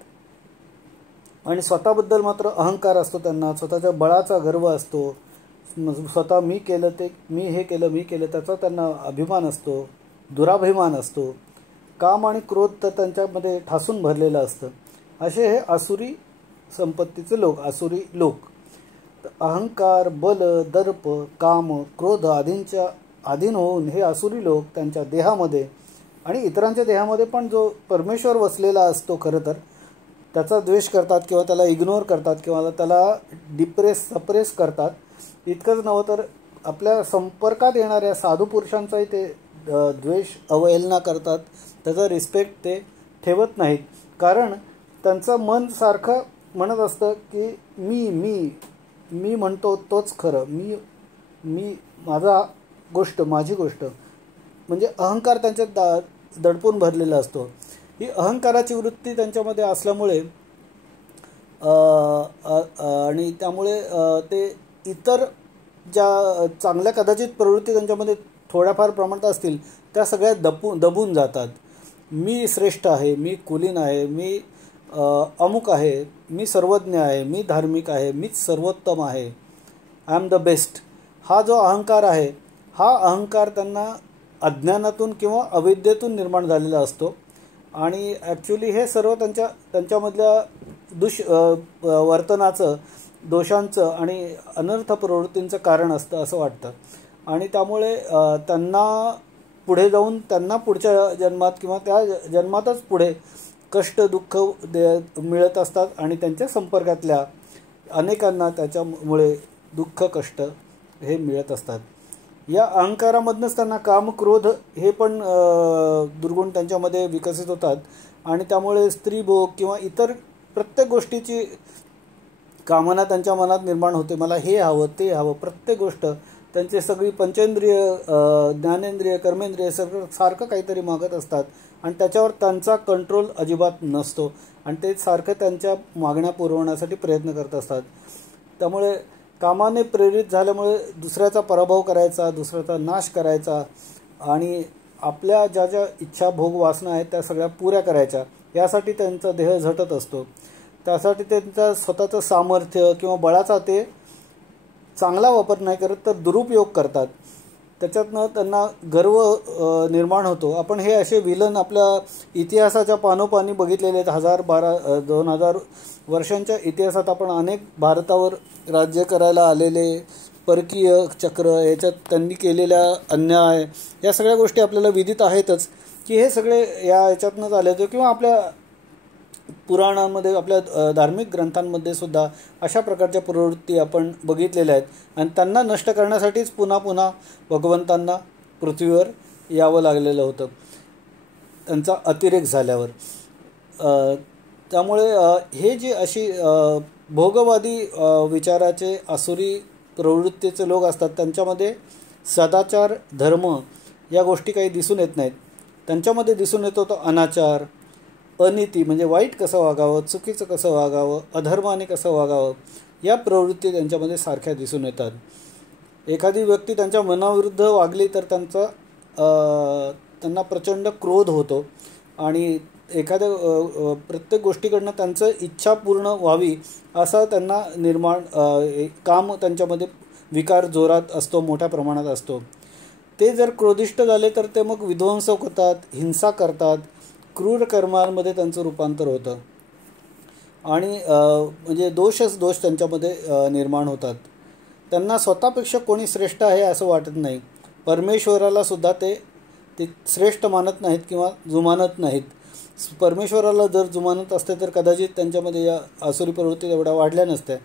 आणि स्वतःबद्दल मात्र अहंकार असतो त्यांना, स्वतःच्या बळाचा गर्व असतो. स्वतः मी केलं ते, मी हे केलं, मी केलं त्याचा त्यांना अभिमान असतो, दुराभिमान असतो. काम आणि क्रोध तर त्यांच्यामध्ये ठासून भरलेलं असतं. असे हे आसुरी संपत्तीचे लोक, आसुरी लोक. अहंकार बल दर्प काम क्रोध आदींच्या अधीन होऊन हे आसुरी लोक त्यांच्या देहामध्ये आणि इतरांच्या देहामध्ये पण जो परमेश्वर वसलेला असतो खरं तर त्याचा द्वेष करतात, किंवा त्याला इग्नोर करतात, किंवा त्याला सप्रेस करतात. इतकंच नव्हे तर आपल्या संपर्कात येणाऱ्या साधू पुरुषांचाही ते द्वेष अवहेलना करतात, त्याचा रिस्पेक्ट ते ठेवत नाहीत. कारण त्यांचं मन सारखं म्हणत असतं की मी मी मी म्हणतो तोच खरं, मी माझा गोष्ट, माझी गोष्ट. म्हणजे अहंकार त्यांच्यात दडपून भरलेला असतो. ही अहंकाराची वृत्ती त्यांच्यामध्ये असल्यामुळे आणि त्यामुळे ते इतर ज्या चांगल्या कदाचित प्रवृत्ती त्यांच्यामध्ये थोड्याफार प्रमाणात असतील त्या सगळ्या दबून जातात. मी श्रेष्ठ आहे, मी कुलीन आहे, मी अमुक आहे, मी सर्वज्ञ आहे, मी धार्मिक आहे, मीच सर्वोत्तम आहे, आय एम द बेस्ट. हा जो अहंकार आहे हा अहंकार त्यांना अज्ञानातून किंवा अविद्येतून निर्माण झालेला असतो. आणि ॲक्च्युली हे सर्व त्यांच्यामधल्या वर्तनाचं, दोषांचं आणि अनर्थ प्रवृत्तींचं कारण असतं असं वाटतं. आणि त्यामुळे त्यांना पुढे जाऊन त्यांना पुढच्या जन्मात किंवा त्या जन्मातच पुढे कष्ट दुःख मिळत असतात. आणि त्यांच्या संपर्कातल्या अनेकांना त्याच्यामुळे दुःख कष्ट हे मिळत असतात. या अहंकारामधनंच त्यांना काम क्रोध हे पण दुर्गुण त्यांच्यामध्ये विकसित होतात. आणि त्यामुळे स्त्रीभोग किंवा इतर प्रत्येक गोष्टीची कामना त्यांच्या मनात निर्माण होते. मला हे हवं ते हवं, प्रत्येक गोष्ट त्यांची सगळी पंचेंद्रिय ज्ञानेंद्रिय कर्मेंद्रिय सगळं सारखं काहीतरी मागत असतात. आणि त्याच्यावर त्यांचा कंट्रोल अजिबात नसतो आणि ते सारखं त्यांच्या मागण्या पुरवण्यासाठी प्रयत्न करत असतात. त्यामुळे कामाने प्रेरित झाल्यामुळे दुसऱ्याचा पराभव करायचा, दुसऱ्याचा नाश करायचा आणि आपल्या ज्या ज्या इच्छा भोग वासना आहेत त्या सगळ्या पुऱ्या करायच्या, यासाठी त्यांचा देह झटत असतो. त्यासाठी त्यांचा स्वतःचं सामर्थ्य किंवा बळाचा ते चांगला वापर नाही करत तर दुरुपयोग करतात. त्याच्यातनं त्यांना गर्व निर्माण होतो. आपण हे असे विलन आपल्या इतिहासाच्या पानोपानी बघितलेले आहेत. 2000 वर्षांच्या इतिहासात आपण अनेक भारतावर राज्य करायला आलेले परकीय चक्र, याच्यात त्यांनी केलेल्या अन्याय, या सगळ्या गोष्टी आपल्याला विदित आहेतच की हे सगळे याच्यातनंच आले होते. किंवा आपल्या पुराणांमध्ये, आपल्या धार्मिक ग्रंथांमध्ये सुद्धा अशा प्रकारच्या प्रवृत्ती आपण बघितलेल्या आहेत. आणि त्यांना नष्ट करण्यासाठीच पुन्हा पुन्हा भगवंतांना पृथ्वीवर यावं लागलेलं होतं त्यांचा अतिरेक झाल्यावर. त्यामुळे हे जे अशी भोगवादी विचाराचे आसुरी प्रवृत्तीचे लोक असतात त्यांच्यामध्ये सदाचार धर्म या गोष्टी काही दिसून येत नाहीत. त्यांच्यामध्ये दिसून येतो तो अनाचार, अनीती म्हणजे वाईट कसं वागावं, चुकीचं कसं वागावं, अधर्माने कसं वागावं या प्रवृत्ती त्यांच्यामध्ये सारख्या दिसून येतात. एखादी व्यक्ती त्यांच्या मनाविरुद्ध वागली तर त्यांना प्रचंड क्रोध होतो आणि एखाद्या प्रत्येक गोष्टीकडनं त्यांचं इच्छा पूर्ण व्हावी असा त्यांना काम त्यांच्यामध्ये विकार जोरात असतो, मोठ्या प्रमाणात असतो. ते जर क्रोधिष्ट झाले तर ते मग विध्वंसक होतात, हिंसा करतात, क्रूर कर्मांमध्ये त्यांचं रूपांतर होतं आणि म्हणजे दोषच दोष त्यांच्यामध्ये निर्माण होतात. त्यांना स्वतःपेक्षा कोणी श्रेष्ठ आहे असं वाटत नाही. परमेश्वराला सुद्धा ते श्रेष्ठ मानत नाहीत किंवा जुमानत नाहीत. परमेश्वराला जर जुमानत असते तर कदाचित त्यांच्यामध्ये या आसुरी प्रवृत्ती एवढ्या वाढल्या नसत्या.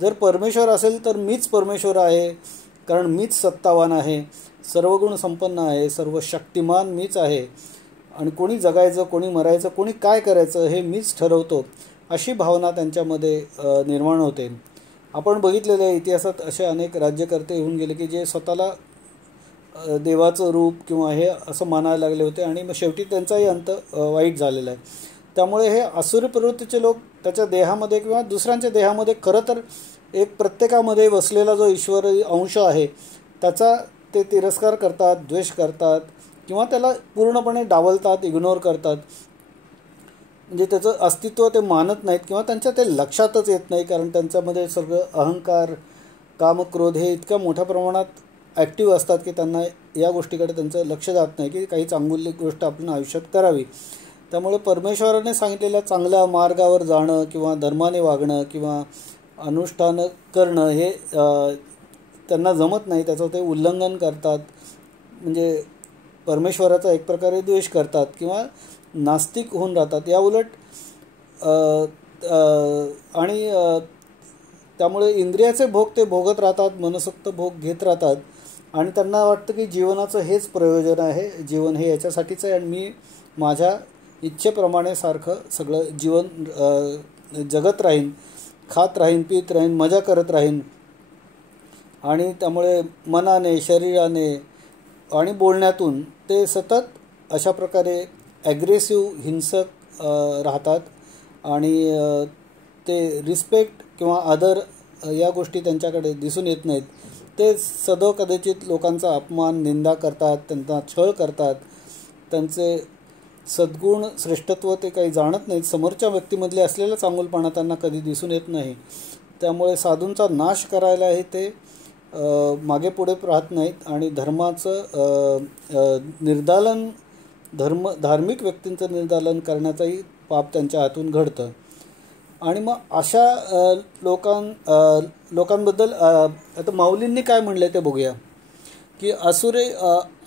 जर परमेश्वर असेल तर मीच परमेश्वर आहे, कारण मीच सत्तावान आहे, सर्वगुण संपन्न आहे, सर्व शक्तिमान मीच आहे आणि कोणी जगायचं, कोणी मरायचं, कोणी काय करायचं हे मीच ठरवतो, अशी भावना त्यांच्यामध्ये निर्माण होते. आपण बघितलेलं आहे इतिहासात असे अनेक राज्यकर्ते होऊन गेले की जे स्वतःला देवाचं रूप किंवा हे असं मानायला लागले होते आणि मग शेवटी त्यांचाही अंत वाईट झालेला आहे. त्यामुळे हे आसुरी प्रवृत्तीचे लोक त्याच्या देहामध्ये किंवा दुसऱ्यांच्या देहामध्ये खरं तर एक प्रत्येकामध्ये वसलेला जो ईश्वरी अंश आहे त्याचा ते तिरस्कार करतात, द्वेष करतात किंवा त्याला पूर्णपणे डावलतात, इग्नोर करतात. म्हणजे त्याचं अस्तित्व ते मानत नाहीत किंवा त्यांच्या ते लक्षातच येत नाही, कारण त्यांच्यामध्ये सगळं अहंकार, कामक्रोध हे इतक्या मोठ्या प्रमाणात ॲक्टिव्ह असतात की त्यांना या गोष्टीकडे त्यांचं लक्ष जात नाही की काही चांगली गोष्ट आपण आयुष्यात करावी. त्यामुळे परमेश्वराने सांगितलेल्या चांगल्या मार्गावर जाणं किंवा धर्माने वागणं किंवा अनुष्ठान करणं हे त्यांना जमत नाही. त्याचं ते उल्लंघन करतात, म्हणजे परमेश्वराचा एक प्रकारे द्वेष करतात किंवा नास्तिक होऊन राहतात. या उलट आणि त्यामुळे इंद्रियाचे भोग ते भोगत राहतात, मनसोक्त भोग घेत राहतात आणि त्यांना वाटतं की जीवनाचं हेच प्रयोजन आहे, जीवन हे याच्यासाठीच आहे आणि मी माझ्या इच्छेप्रमाणे सारखं सगळं जीवन जगत राहीन, खात राहीन, पीत राहीन, मजा करत राहीन. आणि त्यामुळे मनाने, शरीराने आणि बोलण्यातून ते सतत अशा प्रकारे ॲग्रेसिव्ह, हिंसक राहतात आणि ते रिस्पेक्ट किंवा आदर या गोष्टी त्यांच्याकडे दिसून येत नाहीत. ते सदैव कदाचित लोकांचा अपमान, निंदा करतात, त्यांना छळ करतात, त्यांचे सद्गुण, श्रेष्ठत्व ते काही जाणत नाहीत. समोरच्या व्यक्तीमधले असलेला चांगुलपणा त्यांना कधी दिसून येत नाही. त्यामुळे साधूंचा नाश करायला हे ते मागे पुढे पाहत नाहीत आणि धर्माचं निर्दालन, धार्मिक व्यक्तींचं निर्दालन करण्याचंही पाप त्यांच्या हातून घडतं. आणि मग अशा लोकांबद्दल आता माऊलींनी काय म्हणलं ते बघूया की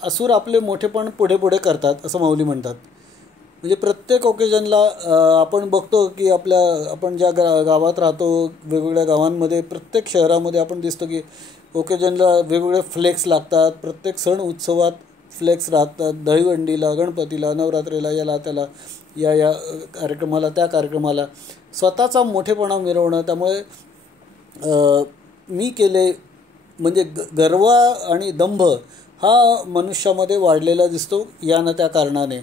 असुर आपले मोठेपण पुढे पुढे करतात असं माऊली म्हणतात. म्हणजे प्रत्येक ओकेजनला आपण बघतो की आपण ज्या गावात राहतो, वेगवेगळ्या गावांमध्ये, प्रत्येक शहरामध्ये आपण दिसतो की ओकेजनला वेगवेगळे फ्लेक्स लागतात. प्रत्येक सण उत्सवात फ्लेक्स राहतात. दहीहंडीला, गणपतीला, नवरात्रीला, याला त्याला, या कार्यक्रमाला, त्या कार्यक्रमाला स्वतःचा मोठेपणा मिरवणं. त्यामुळे मी केले म्हणजे गर्व आणि दंभ हा मनुष्यामध्ये वाढलेला दिसतो या ना त्या कारणाने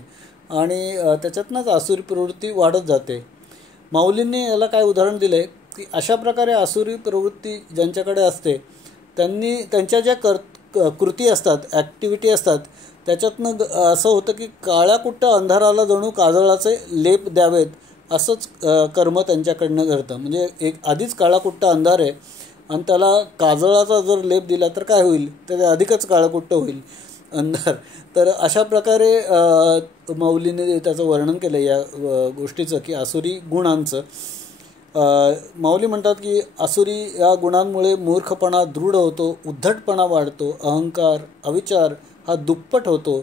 आणि त्याच्यातनंच आसुरी प्रवृत्ती वाढत जाते. माऊलींनी याला काय उदाहरण दिलं आहे की अशा प्रकारे आसुरी प्रवृत्ती ज्यांच्याकडे असते त्यांनी त्यांच्या ज्या कृती असतात, ॲक्टिव्हिटी असतात, त्याच्यातनं असं होतं की काळ्याकुट्ट अंधाराला जणू काजळाचे लेप द्यावेत असंच कर्म त्यांच्याकडनं घडतं. म्हणजे एक आधीच काळाकुट्ट अंधार आहे आणि त्याला काजळाचा जर लेप दिला तर काय होईल, तर अधिकच काळाकुट्ट होईल अंधार. तर अशा प्रकारे माऊलीने त्याचं वर्णन केलं या गोष्टीचं की आसुरी गुणांचं. माऊली म्हणतात की आसुरी या गुणांमुळे मूर्खपणा दृढ होतो, उद्धटपणा वाढतो, अहंकार, अविचार हा दुप्पट होतो,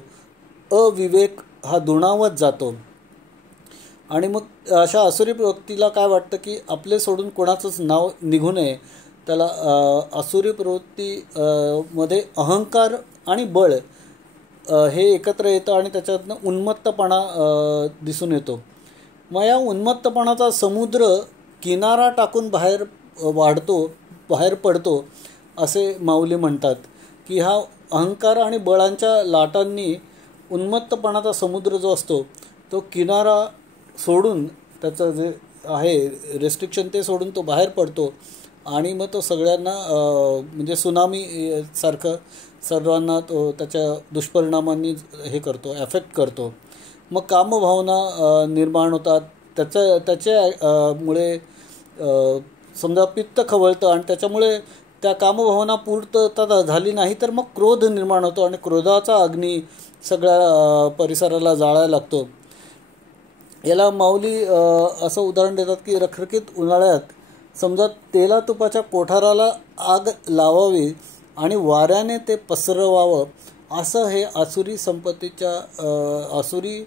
अविवेक हा दुणावत जातो. आणि मग अशा आसुरी प्रवृत्तीला काय वाटतं की आपले सोडून कोणाचंच नाव निघू नये. त्याला आसुरी प्रवृत्ती मध्ये अहंकार आणि बळ हे एकत्र येतं आणि त्याच्यातनं उन्मत्तपणा दिसून येतो. मग या उन्मत्तपणाचा समुद्र किनारा टाकून बाहेर पडतो असे माऊली म्हणतात की हा अहंकार आणि बळांच्या लाटांनी उन्मत्तपणाचा समुद्र जो असतो तो किनारा सोडून, त्याचं जे आहे रेस्ट्रिक्शन ते सोडून तो बाहेर पडतो आणि मग तो सगळ्यांना म्हणजे सुनामी सारखं सर्वांना तो त्याच्या दुष्परिणामांनी हे करतो, ॲफेक्ट करतो. मग कामभावना निर्माण होतात. त्याच्यामुळे समजा पित्त खवळतं आणि त्याच्यामुळे त्या कामभावना पूर्तता झाली नाही तर मग क्रोध निर्माण होतो आणि क्रोधाचा अग्नी सगळ्या परिसराला जाळायला लागतो. याला माऊली असं उदाहरण देतात की रखरखीत उन्हाळ्यात समजा तेला तुपाच्या कोठाराला आग लावावी आणि वाऱ्याने ते पसरवावं, असं हे आसुरी संपत्तीच्या आसुरी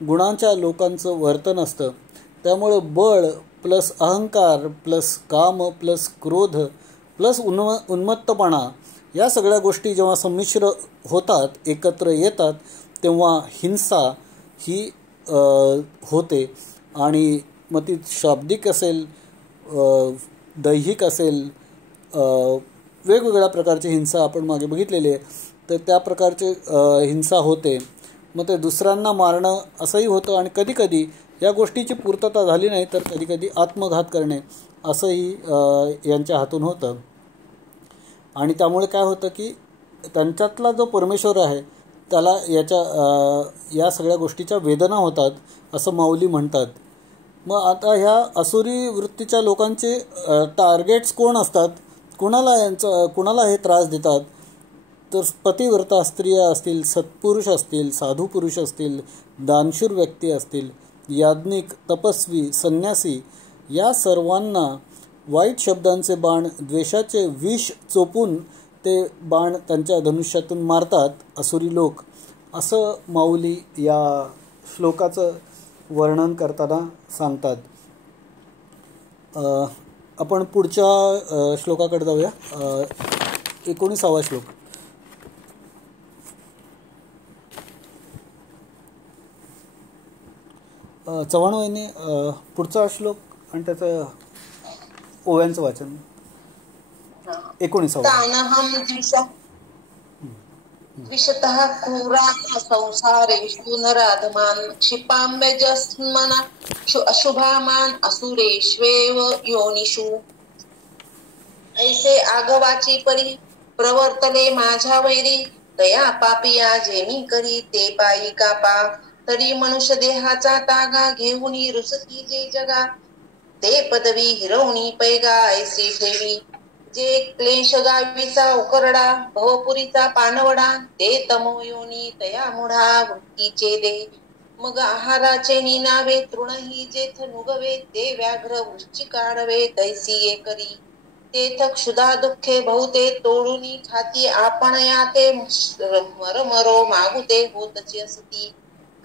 गुणांच्या लोकांचं वर्तन असतं. त्यामुळं बळ प्लस अहंकार प्लस काम प्लस क्रोध प्लस उन्मत्तपणा या सगळ्या गोष्टी जेव्हा संमिश्र होतात, एकत्र येतात, तेव्हा हिंसा ही होते. आणि मग ती शाब्दिक असेल, दैहिक असेल, वेगवेगळ्या प्रकारची हिंसा आपण मागे बघितलेली आहे. तर त्या प्रकारचे हिंसा होते. मग ते दुसऱ्यांना मारणं असंही होतं आणि कधीकधी या गोष्टीची पूर्तता झाली नाही तर कधीकधी आत्मघात करणे असंही यांच्या हातून होतं. आणि त्यामुळे काय होतं की त्यांच्यातला जो परमेश्वर आहे त्याला या सगळ्या गोष्टीच्या वेदना होतात असं माऊली म्हणतात. मग आता ह्या आसुरी वृत्तीच्या लोकांचे टार्गेट्स कोण असतात, कुणाला हे त्रास देतात, तर पतिव्रता स्त्रिया असतील, सत्पुरुष असतील, साधू पुरुष असतील, दानशूर व्यक्ती असतील, याज्ञिक, तपस्वी, संन्यासी, या सर्वांना वाईट शब्दांचे बाण, द्वेषाचे विष चोपून ते बाण त्यांच्या धनुष्यातून मारतात आसुरी लोक, असं माऊली या श्लोकाचं वर्णन करताना सांगतात. आपण पुढच्या श्लोकाकडे जाऊया. 19वा श्लोक. चव्हाण वहिनी पुढचा श्लोक आणि त्याचं ओव्यांचं वाचन. 19वा. द्विषतः क्रूरान् संसारेषु नराधमान् क्षिपाम्यजस्मन् अशुभामान् असुरेष्वेव योनिषु. ऐसे आगवाची परी प्रवर्तले माझ्या वैरी, तया पापिया जेमी करी ते पायी कापा. तरी मनुष्य देहाचा तागा घेऊनी रुसती जे जगा, ते पदवी हिरवणी पैगा ऐसे ठेवी. जे क्लेश गावीचा उकरडा भवपुरीचा पानवडा, ते तमोयोनी तया मुढा वृत्तीचे दे. मग आहाराचे निनावे तृणही जेथ नुगवे, ते व्याघ्र वृश्ची काढवे तैसी ये करी. तेथ क्षुधा दुःखे बहुते तोडूनी खाती आपण या ते मरमरो मागुते होतची असती.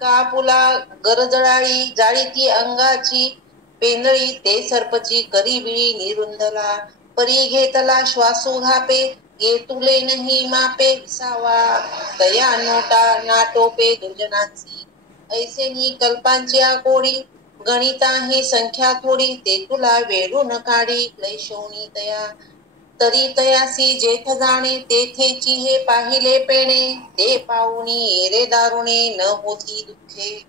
कापुला गरजळाळी जाळीती अंगाची पेंदळी, ते सर्पची करी बिळी निरुंदला. परी घेतला श्वासू घापे, घेतुले नाही मापे विसावा. तया नोटा नाटोपे दुर्जनाची, ऐसे नी कल्पांची आकोडी. गणिता ही संख्या थोडी, ते तुला वेडून काढी क्लेशोनी तया. तरी तयासी जेथ जाणे, तेथेची हे पाहिले पेणे. ते पाहुणी एरे दारुणे, न होती दुःखे.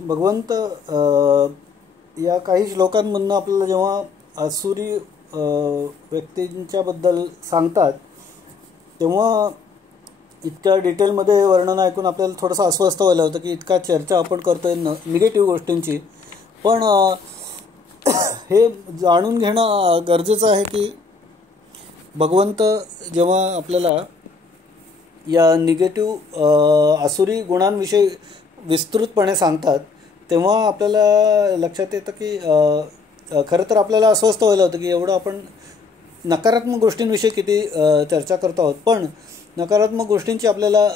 भगवंत या काही श्लोकांमधून आपल्याला जेव्हा आसुरी व्यक्तींच्याबद्दल सांगतात तेव्हा इतक्या डिटेलमध्ये वर्णन ऐकून आपल्याला थोडंसं अस्वस्थ व्हायला होतं की इतका चर्चा आपण करतोय निगेटिव्ह गोष्टींची. पण हे जाणून घेणं गरजेचं आहे की भगवंत जेव्हा आपल्याला या निगेटिव्ह आसुरी गुणांविषयी विस्तृतपणे सांगतात तेव्हा आपल्याला लक्षात येतं की खरं तर आपल्याला अस्वस्थ व्हायला होतं की एवढं आपण नकारात्मक गोष्टींविषयी किती चर्चा करतो आहोत. पण नकारात्मक गोष्टींची आपल्याला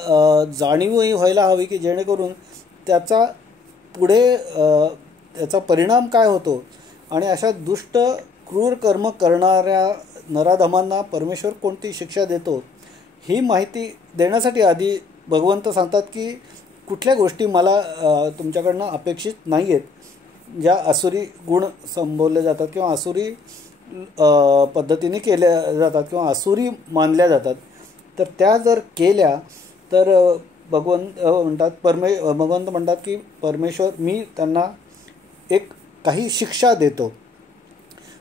जाणीवही व्हायला हवी की जेणेकरून त्याचा पुढे त्याचा परिणाम काय होतो आणि अशा दुष्ट क्रूर कर्म करणाऱ्या नराधमांना परमेश्वर कोणती शिक्षा देतो ही माहिती देण्यासाठी आधी भगवंत सांगतात की कुठल्या गोष्टी मला तुमच्याकडनं अपेक्षित नाही आहेत, ज्या आसुरी गुण संबोधले जातात किंवा आसुरी पद्धतीने केल्या जातात किंवा आसुरी मानल्या जातात, तर त्या जर केल्या तर भगवंत म्हणतात की परमेश्वर मी त्यांना एक काही शिक्षा देतो.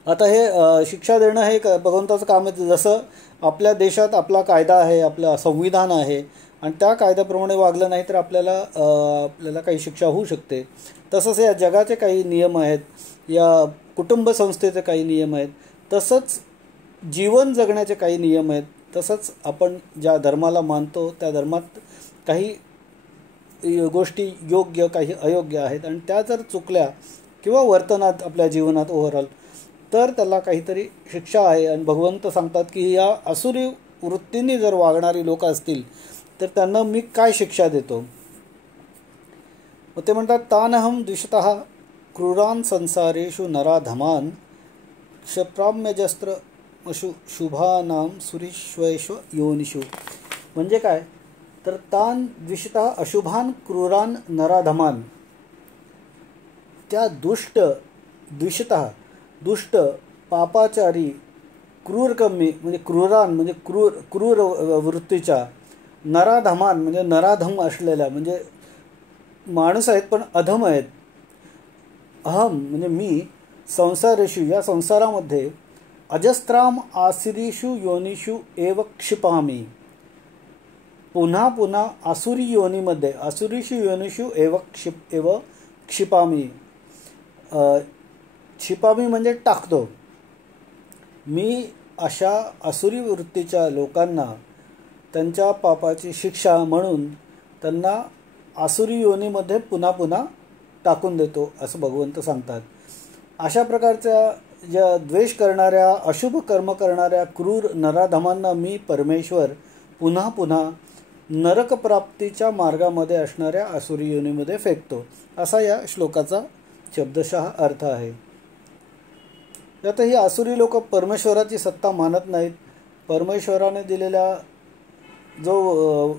आता हे शिक्षा देणं हे भगवंताचं काम आहे. जसं आपल्या देशात आपला कायदा आहे, आपलं संविधान आहे, आणि त्या कायद्याप्रमाणे वागलं नाही तर आपल्याला काही शिक्षा होऊ शकते. तसंच या जगाचे काही नियम आहेत, या कुटुंब संस्थेचे काही नियम आहेत, तसंच जीवन जगण्याचे काही नियम आहेत. तसंच आपण ज्या धर्माला मानतो त्या धर्मात काही गोष्टी योग्य काही अयोग्य आहेत, आणि त्या जर चुकल्या किंवा वर्तनात आपल्या जीवनात ओव्हरऑल तर त्याला काहीतरी शिक्षा आहे. आणि भगवंत सांगतात की या आसुरी वृत्तीने जर वागणारी लोक असतील तर त्यांना मी काय शिक्षा देतो. मग ते म्हणतात तानहम द्विषतः क्रूरान संसारेषु नराधमान क्षप्राम्यजस्त्र शुभानाम सुरीश्वेश्व योनिषु. म्हणजे काय तर तान द्विषतः अशुभान क्रूरान नराधमान, त्या द्विषतः दुष्ट पापाचारी क्रूरकर्मी म्हणजे क्रूरान म्हणजे क्रूर वृत्तीच्या, नराधमान म्हणजे नराधम असलेल्या म्हणजे माणूस आहेत पण अधम आहेत, अहम म्हणजे मी, संसारेषु या संसारामध्ये, अजस्त्राम आसुरीषु योनिषु एव क्षिपामी, पुन्हा पुन्हा आसुरी योनीमध्ये, आसुरीषु योनिषु एव क्षिपामी, क्षिपामी म्हणजे टाकतो. मी अशा आसुरी वृत्तीच्या लोकांना त्यांच्या पापाची शिक्षा म्हणून त्यांना आसुरी योनीमध्ये पुन्हा पुन्हा टाकून देतो असं भगवंत सांगतात. अशा प्रकारच्या ज्या द्वेष करणाऱ्या, अशुभ कर्म करणाऱ्या क्रूर नराधमांना मी परमेश्वर पुन्हा पुन्हा नरकप्राप्तीच्या मार्गामध्ये असणाऱ्या आसुरी योनीमध्ये फेकतो, असा या श्लोकाचा शब्दशः अर्थ आहे. आता ही आसुरी लोक परमेश्वराची सत्ता मानत नाहीत. परमेश्वराने दिलेला जो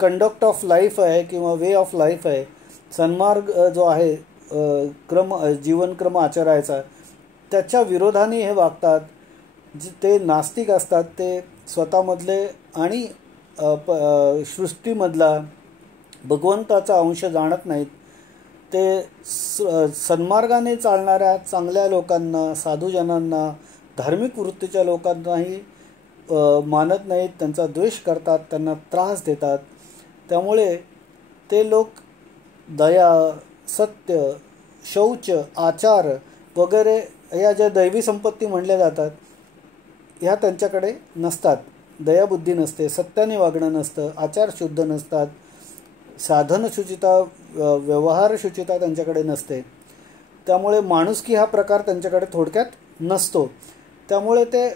कंडक्ट ऑफ लाईफ आहे किंवा वे ऑफ लाईफ आहे, सन्मार्ग जो आहे, जीवनक्रम आचरायचा, त्याच्या विरोधाने हे वागतात. ते नास्तिक असतात, ते स्वतःमधले आणि सृष्टीमधला भगवंताचा अंश जाणत नाहीत. ते सन्मार्गाने चालणाऱ्या चांगल्या लोकांना, साधूजनांना, धार्मिक वृत्तीच्या लोकांनाही मानत नाहीत, त्यांचा द्वेष करतात, त्यांना त्रास देतात. त्यामुळे ते लोक दया, सत्य, शौच, आचार वगैरे या ज्या दैवी संपत्ती म्हणल्या जातात ह्या त्यांच्याकडे नसतात. दयाबुद्धी नसते, सत्याने वागणं नसतं, आचार शुद्ध नसतात, साधन शुचिता, व्यवहार शुचिता त्यांच्याकडे नसते. त्यामुळे माणुसकी हा प्रकार त्यांच्याकडे थोडक्यात नसतो. त्यामुळे ते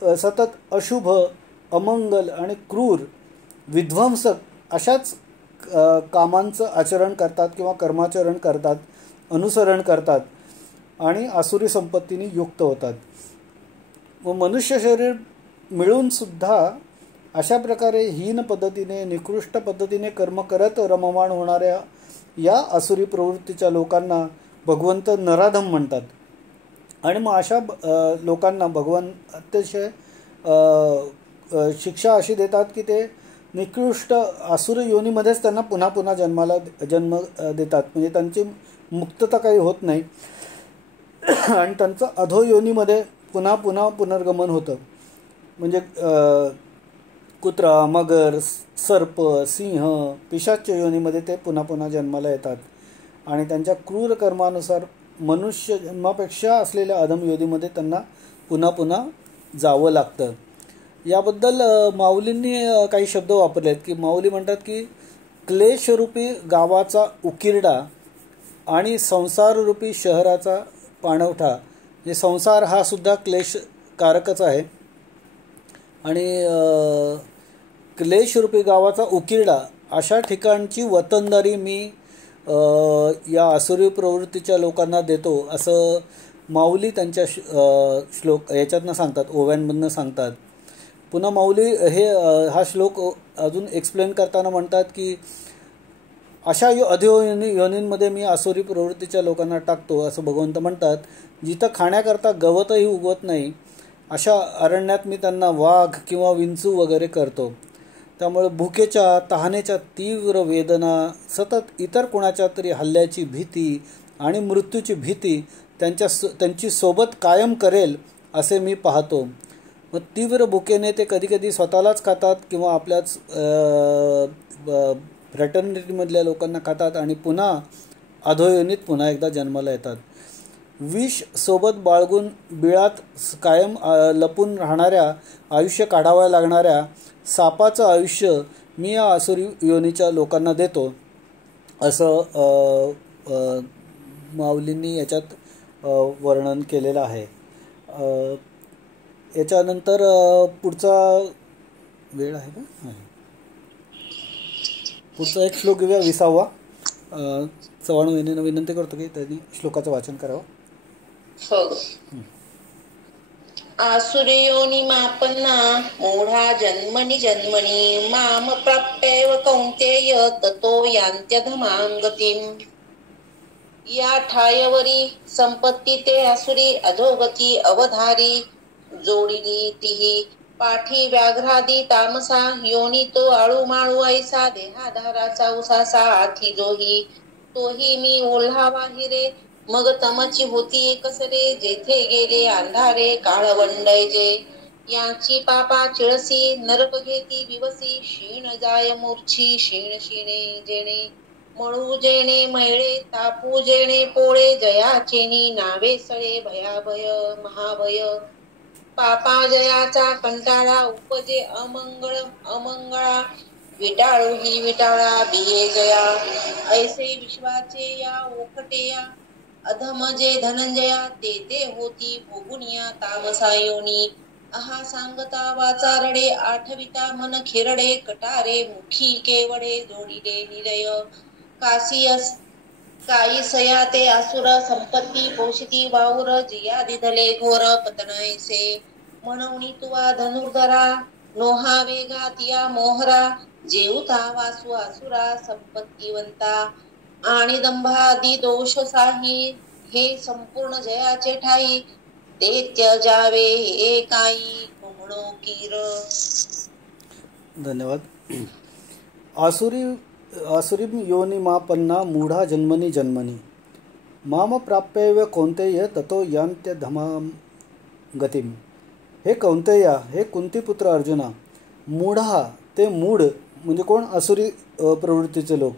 सतत अशुभ, अमंगल आणि क्रूर, विध्वंसक अशाच कामांचं आचरण करतात किंवा कर्माचरण करतात, अनुसरण करतात आणि आसुरी संपत्तीने युक्त होतात. व मनुष्य शरीर मिळूनसुद्धा अशा प्रकारे हीन पद्धतीने, निकृष्ट पद्धतीने कर्म करत रममाण होणाऱ्या या आसुरी प्रवृत्तीच्या लोकांना भगवंत नराधम म्हणतात. आणि मग अशा लोकांना भगवान अतिशय शिक्षा अशी देतात की ते निकृष्ट आसुर योनीमध्येच त्यांना पुन्हा पुन्हा जन्म देतात. म्हणजे त्यांची मुक्तता काही होत नाही आणि त्यांचं अधो योनीमध्ये पुन्हा पुन्हा पुनर्गमन होतं. म्हणजे कुत्रा, मगर, सर्प, सिंह, पिशाच्य योनीमध्ये ते पुन्हा पुन्हा जन्माला येतात आणि त्यांच्या क्रूर कर्मानुसार मनुष्य जन्मापेक्षा असलेल्या अधम योनीमध्ये त्यांना पुन्हा पुन्हा जावं लागतं. याबद्दल माऊलींनी काही शब्द वापरले आहेत की माऊली म्हणतात की क्लेशरूपी गावाचा उकिरडा आणि संसाररूपी शहराचा पाणवठा. म्हणजे संसार हा सुद्धा क्लेशकारकच आहे आणि क्लेशरूपी गावाचा उकिरडा अशा ठिकाणची वतनदारी मी या आसुरी प्रवृत्तीच्या लोकांना देतो असं माऊली त्यांच्या श्लोक याच्यातनं सांगतात, ओव्यांमधनं सांगतात. पुन्हा माऊली हा श्लोक अजून एक्सप्लेन करताना म्हणतात की अशा योनींमध्ये मी आसुरी प्रवृत्तीच्या लोकांना टाकतो असं भगवंत म्हणतात. जिथं खाण्याकरता गवतही उगवत नाही अशा अरण्यात मी त्यांना वाघ किंवा विंचू वगैरे करतो. त्यामुळे भुकेच्या तहानेच्या तीव्र वेदना, सतत इतर कुणाच्या तरी हल्ल्याची भीती आणि मृत्यूची भीती त्यांची सोबत कायम करेल असे मी पाहतो. मग तीव्र भुकेने ते कधीकधी स्वतःलाच खातात किंवा आपल्याच फ्रॅटर्निटीमधल्या लोकांना खातात आणि पुन्हा अधोयोनीत पुन्हा एकदा जन्माला येतात. विष सोबत बाळगून बिळात कायम लपून राहणाऱ्या, आयुष्य काढावं लागणाऱ्या सापाचं आयुष्य मी या आसुरी योनीच्या लोकांना देतो असं माऊलींनी याच्यात वर्णन केलेलं आहे. याच्यानंतर पुढचा वेळ आहे का? पुढचा एक श्लोक घेऊया, 20वा. चव्हाण वहिनींना विनंती करतो की त्यांनी श्लोकाचं वाचन करावं. आसुरयोनी मापन्ना मूढा जन्मनि जन्मनि माम प्राप्यैव कौन्तेय ततो यान्त्यधमां गतिम्. या ठायवरी संपत्ती ते आसुरी अधोगती अवधारी जोडिली तिही पाठी व्याघ्रादी तामसा योनी तो आळू माळू ऐसा देहाधाराचा उसासा आथी जोही तोही मी ओल्हावा हिरे मग तमची होती एकसरे जेथे गेले अंधारे काळवंडयजे याची पापा चिळसी नरक घेती विवसी क्षीण जाय मूर्छी क्षीण क्षीणे जेणे मळू जेणे मैळे तापू जेणे पोळे जयाचेनी नावे सळे भयाभय महाभय पापा जयाचा कंटाळा उपजे अमंगळा विटाळू ही विटाळा बिये जया ऐसे विश्वाचे या ओखटेया अधमजे धनंजया ते होती भोगुनिया तामसा योनी आहा सांगता वाचा रडे आठविता मन खिरडे कटारे मुखी केवडे जोडिले निरय काही सया ते आसुर संपत्ती पोषिती वाऊर जिया दिधले घोर पतनायसे म्हणून तुवा धनुर्धरा नोहा वेगात या मोहरा जेवता वासू आसुरा संपत्तीवंता आणि दंभादी दोष साही हे संपूर्ण जयाचे ठाई ते त्यजावे हे काही म्हणो कीर. धन्यवाद. आसुरी योनी मापन्ना मूढा जन्मनी जन्मनी माम प्राप्यैव कौन्तेय ततो यान्त्यधमां गतिम. हे कौन्तेया, हे कुंतीपुत्र अर्जुना, मूढा ते मूढ म्हणजे कोण? आसुरी प्रवृत्तीचे लोक.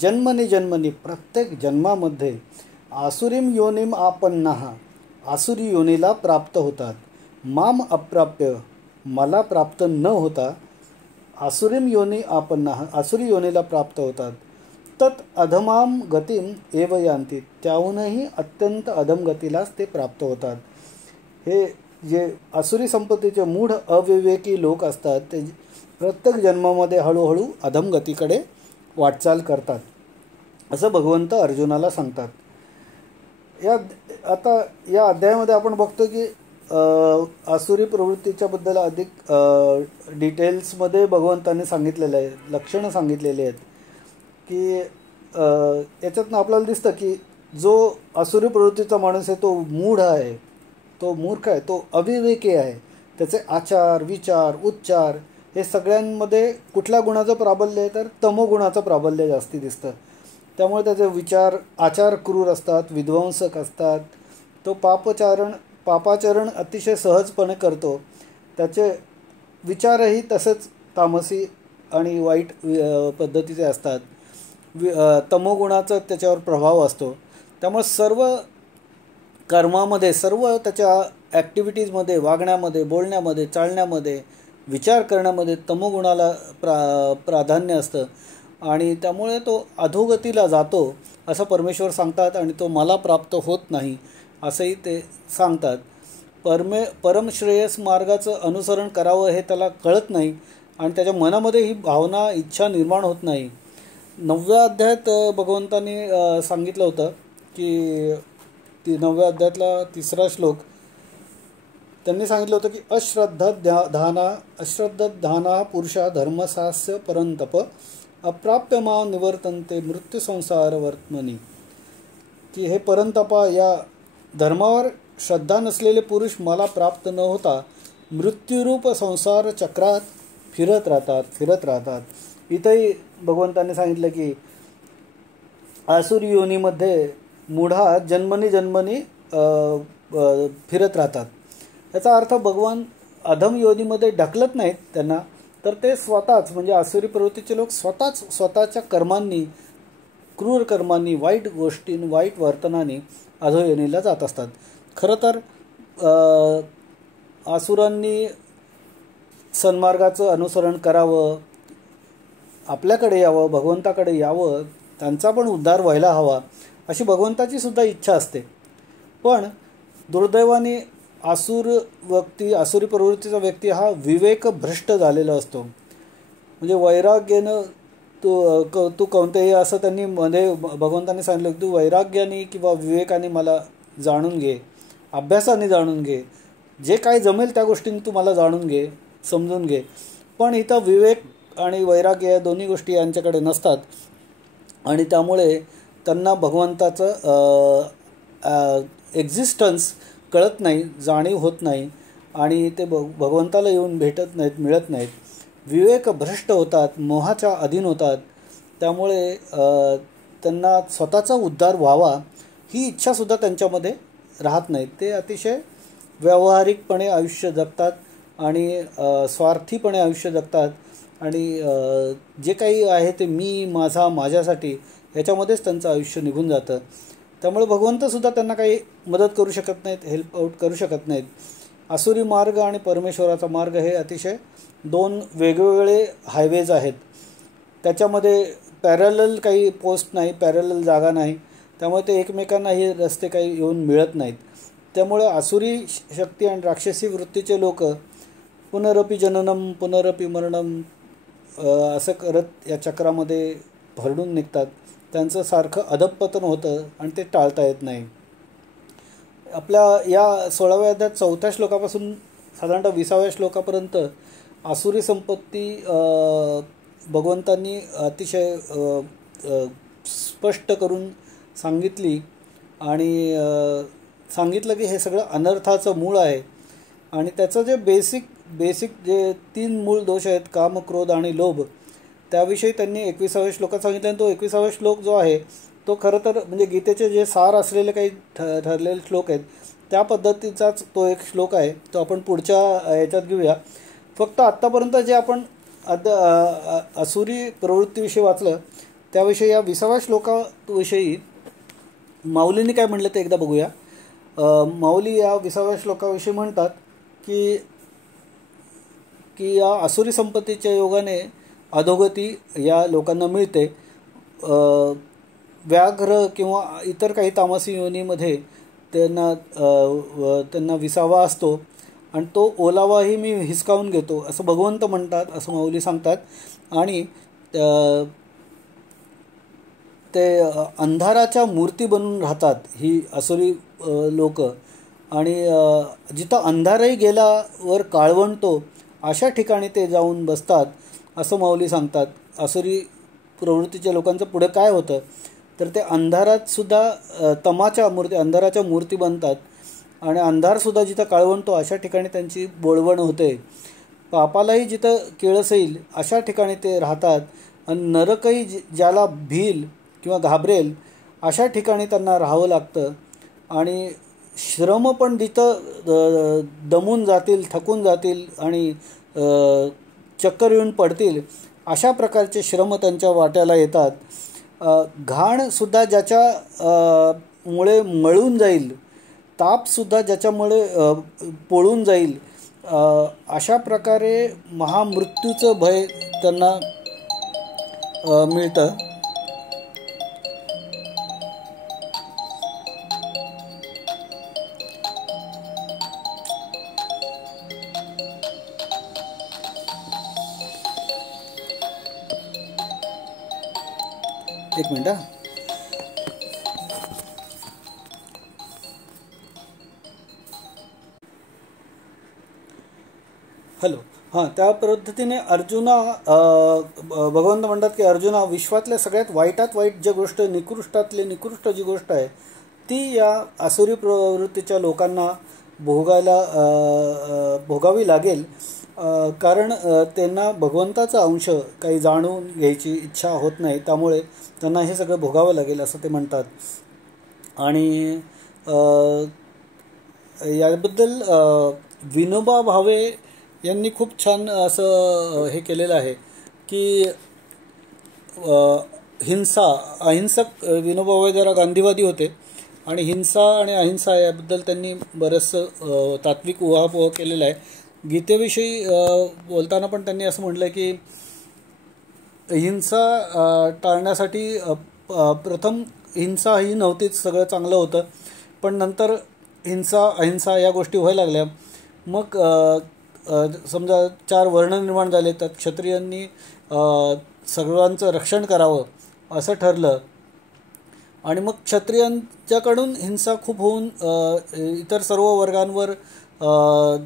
जन्मनी जन्मनी प्रत्येक जन्मामध्ये आसुरीम योनीम आपन्नाः आसुरी योनीला प्राप्त होतात. माम अप्राप्य मला प्राप्त न होता आसुरीम योनी आपन्नाः आसुरी योनीला प्राप्त होतात. तत् अधमाम गतिम एव यान्ति त्याहूनही अत्यंत अधम गतीलाच ते प्राप्त होतात. हे जे आसुरी संपत्तीचे मूढ अविवेकी लोक असतात ते प्रत्येक जन्मामध्ये हळूहळू अधम गतीकडे वाटचाल करतात असं भगवंत अर्जुनाला सांगतात. आता या अध्यायामध्ये आपण बघतो की आसुरी प्रवृत्तीच्या बद्दल अधिक डिटेल्समध्ये भगवंतांनी सांगितलेलं आहे, लक्षणं सांगितलेली आहेत की याच्यातनं आपल्याला दिसतं की जो आसुरी प्रवृत्तीचा माणूस आहे तो मूढ आहे, तो मूर्ख आहे, तो अविवेकी आहे. त्याचे आचार विचार उच्चार हे सगळ्यांमध्ये कुठल्या गुणाचं प्राबल्य आहे तर तमोगुणाचं प्राबल्य जास्ती दिसतं. त्यामुळे त्याचे विचार आचार क्रूर असतात, विध्वंसक असतात. तो पापाचरण अतिशय सहजपणे करतो. त्याचे विचारही तसेच तामसी आणि वाईट पद्धतीचे असतात. तमोगुणाचा त्याच्यावर प्रभाव असतो. त्यामुळे सर्व कर्मामध्ये, सर्व त्याच्या ॲक्टिव्हिटीजमध्ये, वागण्यामध्ये, बोलण्यामध्ये, चालण्यामध्ये, विचार करण्यामध्ये तमोगुणाला प्राधान्य असतं आणि त्यामुळे तो अधोगतीला जातो असं परमेश्वर सांगतात आणि तो मला प्राप्त होत नाही असंही ते सांगतात. परमश्रेयस मार्गाचं अनुसरण करावं हे त्याला कळत नाही आणि त्याच्या मनामध्ये ही भावना इच्छा निर्माण होत नाही. 9व्या अध्यायात भगवंतांनी सांगितलं होतं की 9व्या अध्यायातला 3रा श्लोक त्यांनी सांगितलं होतं की अश्रद्धाना पुरुषा धर्मसास्य परंतप अप्राप्य मा निवर्तन्ते मृत्यू संसार वर्तमनी, की हे परंतपा, या धर्मावर श्रद्धा नसलेले पुरुष मला प्राप्त न होता मृत्यूरूप संसार चक्रात फिरत राहतात. इथंही भगवंतांनी सांगितलं की आसुरी योनीमध्ये मूढा जन्मनी फिरत राहतात. याचा अर्थ भगवान अधम योनीमध्ये ढकलत नाहीत त्यांना, तर ते स्वतःच म्हणजे आसुरी प्रवृत्तीचे लोक स्वतःच्या कर्मांनी, क्रूर कर्मांनी, वाईट गोष्टींनी, वाईट वर्तनाने अधोयोनीला जात असतात. खरं तर आसुरांनी सन्मार्गाचं अनुसरण करावं, आपल्याकडे यावं, भगवंताकडे यावं, त्यांचा पण उद्धार व्हायला हवा अशी भगवंताची सुद्धा इच्छा असते. पण दुर्दैवाने आसुरी प्रवृत्तीचा व्यक्ती हा विवेक भ्रष्ट झालेला असतो. म्हणजे वैराग्यानं तू कोणतेही असं त्यांनी मध्ये भगवंतांनी सांगितलं की तू वैराग्याने किंवा विवेकाने मला जाणून घे, अभ्यासाने जाणून घे, जे काय जमेल त्या गोष्टींनी तू मला जाणून घे, समजून घे. पण इथं विवेक आणि वैराग्य या दोन्ही गोष्टी यांच्याकडे नसतात आणि त्यामुळे त्यांना भगवंताचं एक्झिस्टन्स कळत नाही, जाणीव होत नाही आणि ते भगवंताला येऊन भेटत नाहीत, मिळत नाहीत. विवेक भ्रष्ट होतात, मोहाच्या अधीन होतात. त्यामुळे त्यांना स्वतःचा उद्धार व्हावा ही इच्छासुद्धा त्यांच्यामध्ये राहत नाही. ते अतिशय व्यावहारिकपणे आयुष्य जगतात आणि स्वार्थीपणे आयुष्य जगतात आणि जे काही आहे ते मी, माझा, माझ्यासाठी ह्याच्यामध्येच त्यांचं आयुष्य निघून जातं. त्यामुळे भगवंतसुद्धा त्यांना काही मदत करू शकत नाहीत, हेल्प आउट करू शकत नाहीत. आसुरी मार्ग आणि परमेश्वराचा मार्ग हे अतिशय दोन वेगवेगळे हायवेज आहेत. त्याच्यामध्ये पॅरलल काही पोस्ट नाही, पॅरलल जागा नाही. त्यामुळे ते एकमेकांना हे रस्ते काही येऊन मिळत नाहीत. त्यामुळे आसुरी शक्ती आणि राक्षसी वृत्तीचे लोक पुनरपि जननम पुनरपि मरणम असं करत या चक्रामध्ये भरडून निघतात. त्यांचं सारखं अधःपतन होतं आणि ते टाळता येत नाही. आपल्या या 16व्या अध्यायात 4थ्या श्लोकापासून साधारणतः 20व्या श्लोकापर्यंत आसुरी संपत्ती भगवंतांनी अतिशय स्पष्ट करून सांगितली आणि सांगितलं की हे सगळं अनर्थाचं मूळ आहे. आणि त्याचं जे बेसिक जे 3 मूळ दोष आहेत, काम, क्रोध आणि लोभ, त्याविषयी त्यांनी 21व्या श्लोकात सांगितलं. आणि तो 21वा श्लोक जो आहे तो खरं तर म्हणजे गीतेचे जे सार असलेले काही ठरलेले श्लोक आहेत त्या पद्धतीचाच तो एक श्लोक आहे. तो आपण पुढच्या ह्याच्यात घेऊया. फक्त आत्तापर्यंत जे आपण आसुरी प्रवृत्तीविषयी वाचलं त्याविषयी या 20व्या श्लोकाविषयी माऊलींनी काय म्हणलं ते एकदा बघूया. माऊली या 20व्या श्लोकाविषयी म्हणतात की या आसुरी संपत्तीच्या योगाने अधोगती या लोकांना मिळते. व्याघ्र किंवा इतर काही तामसी योनीमध्ये त्यांना विसावा असतो आणि तो ओलावाही मी हिसकावून घेतो असं भगवंत म्हणतात, असं माऊली सांगतात. आणि ते अंधाराच्या मूर्ती बनून राहतात ही आसुरी लोक. आणि जिथं अंधारही गेल्यावर काळवंटतो अशा ठिकाणी ते जाऊन बसतात असं माऊली सांगतात. आसुरी प्रवृत्तीच्या लोकांचं पुढे काय होतं तर ते अंधारातसुद्धा अंधाराच्या मूर्ती बनतात आणि अंधारसुद्धा जिथं काळवंटतो अशा ठिकाणी त्यांची बोळवण होते. पापालाही जिथं किळस येईल अशा ठिकाणी ते राहतात आणि नरकही ज्याला भील किंवा घाबरेल अशा ठिकाणी त्यांना राहावं लागतं. आणि श्रम पण जिथं दमून जातील, थकून जातील आणि चक्कर येऊन पडतील अशा प्रकारचे श्रम त्यांच्या वाट्याला येतात. घाणसुद्धा ज्याच्या मुळे मळून जाईल, तापसुद्धा ज्याच्यामुळे पोळून जाईल, अशा प्रकारे महामृत्यूचं भय त्यांना मिळतं. एक मिनिट. हॅलो. हां, त्या पद्धतीने अर्जुना भगवंत म्हणतात की अर्जुना, विश्वातल्या सगळ्यात वाईटात वाईट जी गोष्ट, निकृष्टातली निकृष्ट जी गोष्ट आहे ती या आसुरी प्रवृत्तीच्या लोकांना भोगावी लागेल. कारण त्यांना भगवंताचा अंश काही जाणून घ्यायची इच्छा होत नाही, त्यामुळे त्यांना हे सगळं भोगावं लागेल असं ते म्हणतात. आणि याबद्दल विनोबा भावे यांनी खूप छान असं हे केलेलं आहे की अहिंसक विनोबा भावे जरा गांधीवादी होते आणि हिंसा आणि अहिंसा याबद्दल त्यांनी बरंचसं तात्विक उहापोह केलेला आहे. गीतेविषयी बोलताना पण त्यांनी असं म्हटलं की हिंसा टाळण्यासाठी प्रथम हिंसा ही नव्हतीच, सगळं चांगलं होतं, पण नंतर अहिंसा या गोष्टी व्हायला लागल्या. मग समजा 4 वर्ण निर्माण झाले, तर क्षत्रियांनी सर्वांचं रक्षण करावं असं ठरलं आणि मग क्षत्रियांच्याकडून हिंसा खूप होऊन इतर सर्व वर्गांवर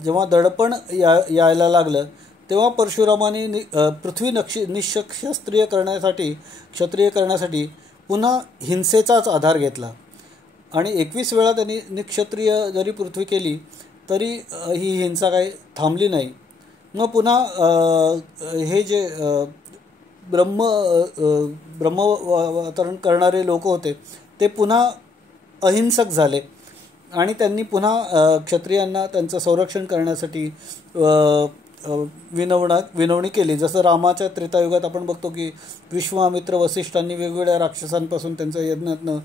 जेव्हा दडपण यायला लागलं, तेव्हा परशुरामाने पृथ्वी निशस्त्रीय क्षत्रिय करण्यासाठी पुन्हा हिंसेचाच आधार घेतला आणि 21 वेळा त्यांनी निक्षत्रिय जरी पृथ्वी केली तरी ही हिंसा काही थांबली नाही. मग पुन्हा हे जे ब्रह्मावतरण करणारे लोक होते ते पुन्हा अहिंसक झाले आणि त्यांनी पुन्हा क्षत्रियांना त्यांचं संरक्षण करण्यासाठी विनवणी केली. जसं रामाच्या त्रेतायुगात आपण बघतो की विश्वामित्र वसिष्ठांनी वेगवेगळ्या राक्षसांपासून त्यांच्या यज्ञातनं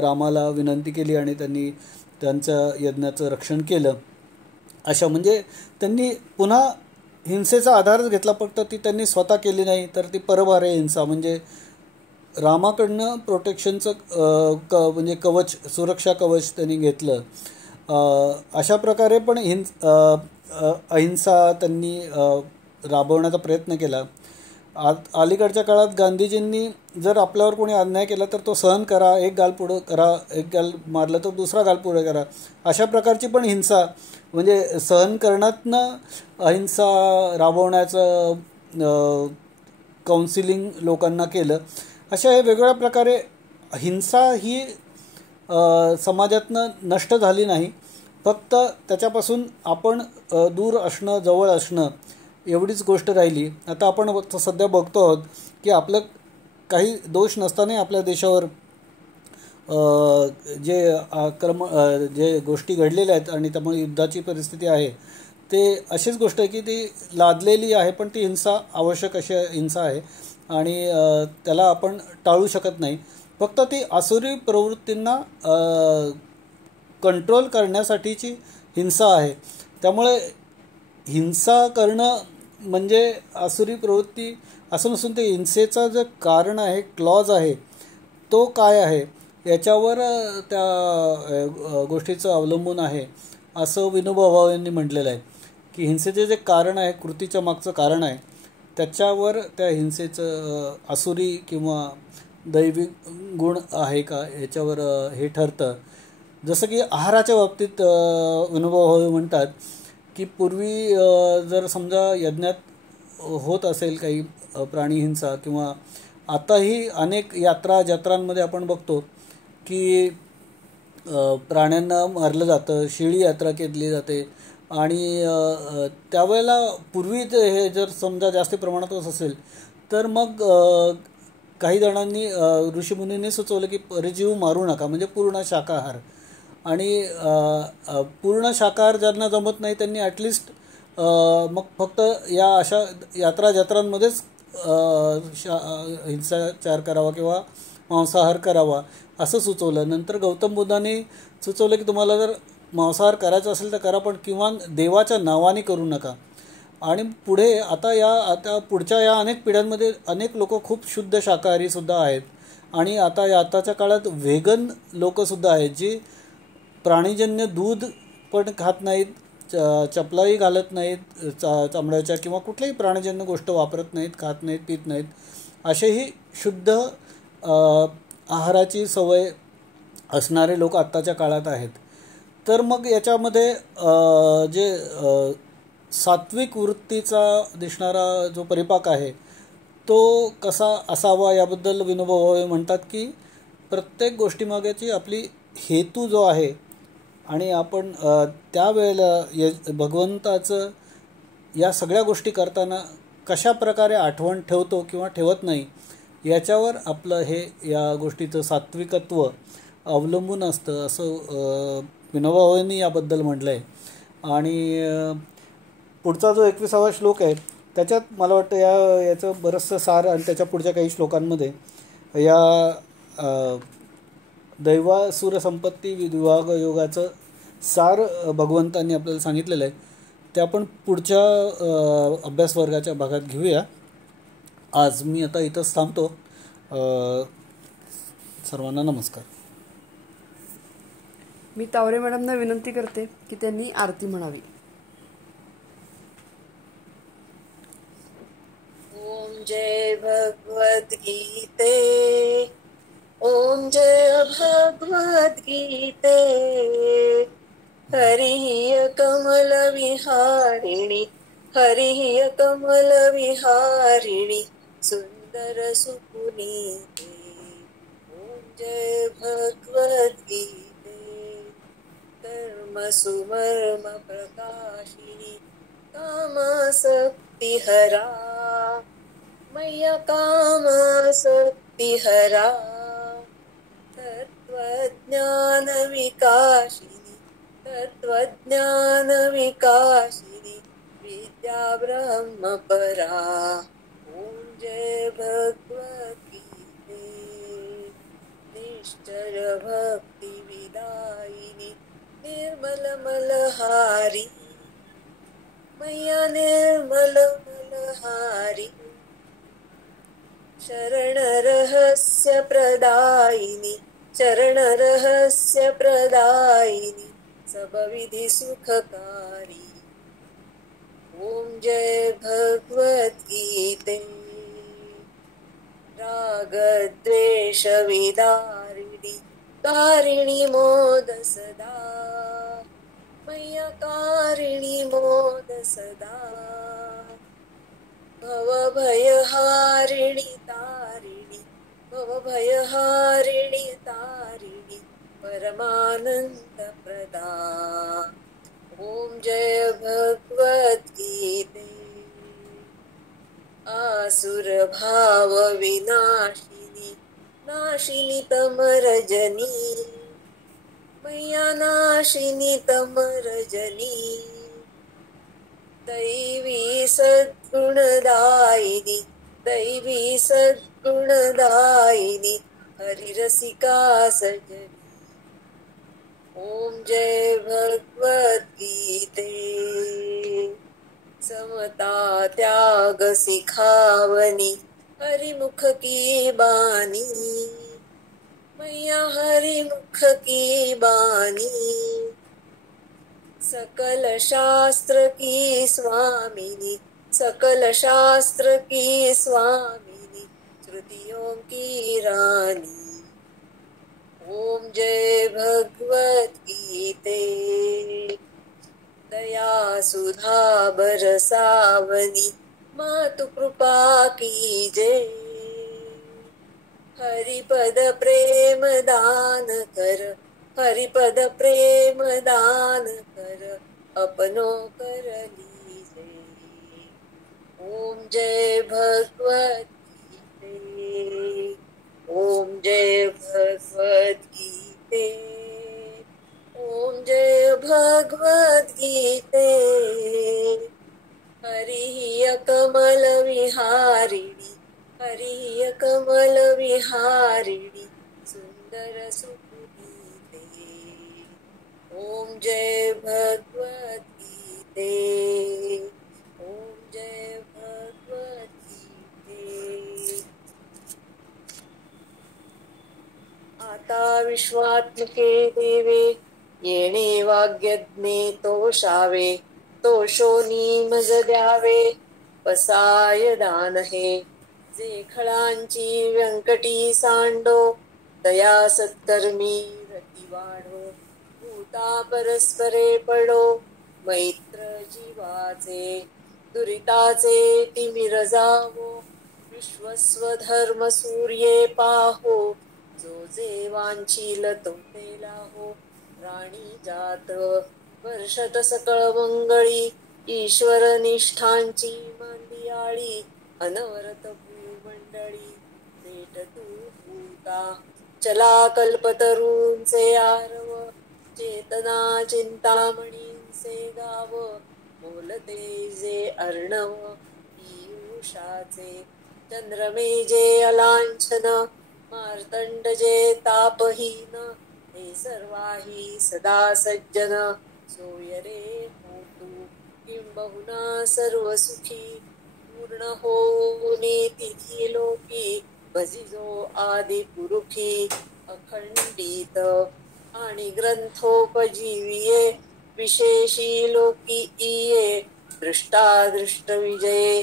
रामाला विनंती केली आणि त्यांनी त्यांच्या यज्ञाचं रक्षण केलं. अशा म्हणजे त्यांनी पुन्हा हिंसेचा आधारच घेतला, फक्त ती त्यांनी स्वतः केली नाही, तर ती परभारे हिंसा म्हणजे रामाकडनं प्रोटेक्शनचं म्हणजे कवच, सुरक्षा कवच त्यांनी घेतलं. अशा प्रकारे पण अहिंसा त्यांनी राबवण्याचा प्रयत्न केला. अलीकडच्या काळात गांधीजींनी जर आपल्यावर कोणी अन्याय केला तर तो सहन करा, एक गाल पुढं करा, एक गाल मारलं तर दुसरा गाल पुढे करा, अशा प्रकारची पण हिंसा म्हणजे सहन करण्यातनं अहिंसा राबवण्याचं काउन्सिलिंग लोकांना केलं. अशा हे वेगवेगळ्या प्रकारे हिंसा ही समाजातनं नष्ट झाली नाही, फक्त त्याच्यापासून आपण दूर असणं, जवळ असणं एवढीच गोष्ट राहिली. आता आपण सध्या बघतो आहोत की आपलं काही दोष नसतानाही आपल्या देशावर जे गोष्टी घडलेल्या आहेत आणि त्यामुळे युद्धाची परिस्थिती आहे, ते अशीच गोष्ट आहे की ती लादलेली आहे, पण ती हिंसा आवश्यक अशी हिंसा आहे आणि त्याला आपण टाळू शकत नाही. फक्त ती आसुरी प्रवृत्तींना कंट्रोल करण्यासाठीची हिंसा आहे. त्यामुळे हिंसा करणं म्हणजे आसुरी प्रवृत्ती असं नसून ते हिंसेचं जे कारण आहे, क्लॉज आहे, तो काय आहे याच्यावर त्या गोष्टीचं अवलंबून आहे असं विनोबा भावे यांनी म्हटलेलं आहे की हिंसेचे जे कारण आहे, कृतीच्या मागचं कारण आहे, त्याच्यावर त्या हिंसेचं आसुरी किंवा दैवी गुण आहे का याच्यावर हे ठरतं. जसं की आहाराच्या बाबतीत विनोबा भावे म्हणतात की पूर्वी जर समजा यज्ञात होत असेल काही प्राणी हिंसा, किंवा आताही अनेक जत्रांमध्ये आपण बघतो की प्राण्यांना मारलं जातं, शेळी यात्रा केली जाते आणि त्यावेळेला पूर्वी हे जर समजा जास्त प्रमाणात असेल तर मग काही जणांनी ऋषीमुनींनी सुचवलं की परजीव मारू नका, म्हणजे पूर्ण शाकाहार. आणि पूर्ण शाकाहार ज्यांना जमत नाही त्यांनी ॲटलिस्ट मग फक्त या अशा जत्रांमध्येच हिंसाचार करावा किंवा मांसाहार करावा असं सुचवलं. नंतर गौतम बुद्धांनी सुचवलं की तुम्हाला जर मांसाहार करायचा असेल तर करा, पण किमान देवाच्या नावाने करू नका. आणि पुढे आता पुढच्या या अनेक पिढ्यांमध्ये अनेक लोक खूप शुद्ध शाकाहारीसुद्धा आहेत आणि आताच्या काळात व्हेगन लोकंसुद्धा आहेत जी प्राणीजन्य दूध पण खात नाहीत, चपलाही घालत नाहीत चामड्याच्या, किंवा कुठल्याही प्राणीजन्य गोष्ट वापरत नाहीत, खात नाहीत, पित नाहीत, असेही शुद्ध आहाराची सवय असणारे लोक आत्ताच्या काळात आहेत. तर मग याच्यामध्ये जे सात्विक वृत्तीचा दिसणारा जो परिपाक आहे तो कसा असावा याबद्दल विनोबा भावे म्हणतात की प्रत्येक गोष्टीमागेची आपली हेतू जो आहे आणि आपण त्यावेळेला भगवंताचं या सगळ्या गोष्टी करताना कशा प्रकारे आठवण ठेवतो किंवा ठेवत नाही याच्यावर आपलं हे या गोष्टीचं सात्विकत्व अवलंबून असतं असं विनोबा भावेंनी याबद्दल म्हटलं आहे. आणि पुढचा जो 21वा श्लोक आहे त्याच्यात मला वाटतं याचं बरंचसं सार आणि त्याच्या पुढच्या काही श्लोकांमध्ये या दैवासुर संपत्ती विभाग योगाचं सार भगवंतांनी आपल्याला सांगितलेलं आहे. ते आपण पुढच्या अभ्यास वर्गाच्या भागात घेऊया. आज मी आता इथंच थांबतो. सर्वांना नमस्कार. मी तावरे मॅडमना विनंती करते की त्यांनी आरती म्हणावी. ओम जय भगवद गीते, ओम जय भगवद गीते. हरिः कमल विहारिणी, हरिः कमल विहारिणी, सुंदर सुपुनीते. ओम जय भगवद गीते. धर्म सुमर्म प्रकाशिनी, कामासक्ति हरा, मैया कामासक्ति हरा. तत्वज्ञान विकाशिनी, तत्वज्ञान विकाशिनी, विद्या ब्रह्म परा. ओम जय भगवद गीते. निश्चल भक्ति विदायिनी, निर्मल मलहारी, मैया निर्मल मलहारी. शरण रहस्य प्रदायिनी, शरण रहस्य प्रदायिनी, सब विधि सुखकारी. ओम जय भगवद गीते. राग द्वेष विदारिणी, कारिणी मोद सदा, मैया कारिणी मोद सदा. भव भयहारिणी तारिणी, भव भयहारिणी तारिणी, परमानंद प्रदा. ओम जय भगवद गीते. आसुर भाव विनाशिनी, नाशिनी तमरजनी, मैया नाशिनी तमरजनी. दैवी सद्गुणदायिनी, दैवी सद्गुणदायिनी, हरिरसिका सजनी. ओम जय भगवद गीते. समता त्याग सिखावनी, हरिमुख की बानी, मैया हरिमुख की बानी. सकल शास्त्र की स्वामिनी, सकल शास्त्र की स्वामिनी, श्रुतियों की रानी. ओम जय भगवद गीते. दया सुधा बरसावनी, मातु कृपा कीजे. हरिपद प्रेम दान कर, हरिपद प्रेम दान कर, अपनो कर लीजे. ओम जय भगवद गीते. ओम जय भगवद गीते. ओम जय भगवद गीते. हरिः कमल विहारिणी, हरिः कमल विहारिणी, सुंदर सुपुनीते. ओम जय भगवद गीते. ओम जय भगवद गीते. आता विश्वात्मके देवे, येणे वाग्यज्ञे तोषावे. तोषोनी मज द्यावे, पसाय दान हे. जे खळांची व्यंकटी सांडो, दया सत्कर्मी रती वाढो. भूता परस्परे पडो, मैत्र जीवाचे दुरिताचे तिमिर जावो विश्वस्वधर्म सूर्ये पाहो जो जे वांछील तो ते लाहो राणी जात वर्षत सकळ मंगळी ईश्वर निष्ठांची मांदियाळी अनवरत भूमंडळी पेट तू भूता चला कल्पतरूंचे आरव चेतना चिंतामणींचे गाव बोलते जे अर्णव पीयूषाचे चंद्रमेजे अलांछन मार्तंड जे तापहीन हे सर्वाही सदा सज्जन सोय रे होतु किंबहुना सर्व सुखी पूर्ण होऊनी तिथी लोकी भजिजो आदि पुरुषी अखंडित आणि ग्रंथोपजीविये विशेषी लोकी इये दृष्टादृष्ट विजये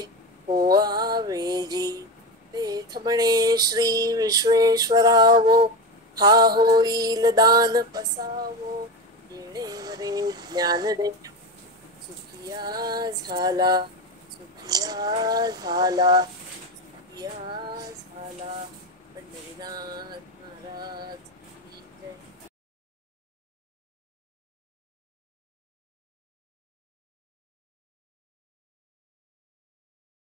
होआ वेजी तेथ म्हणे श्री विश्वेश्वरावो हा होईल दान पसावो येणेवरे ज्ञान दे सुखिया झाला सुखिया झाला सुखिया झाला पंढरीनाथ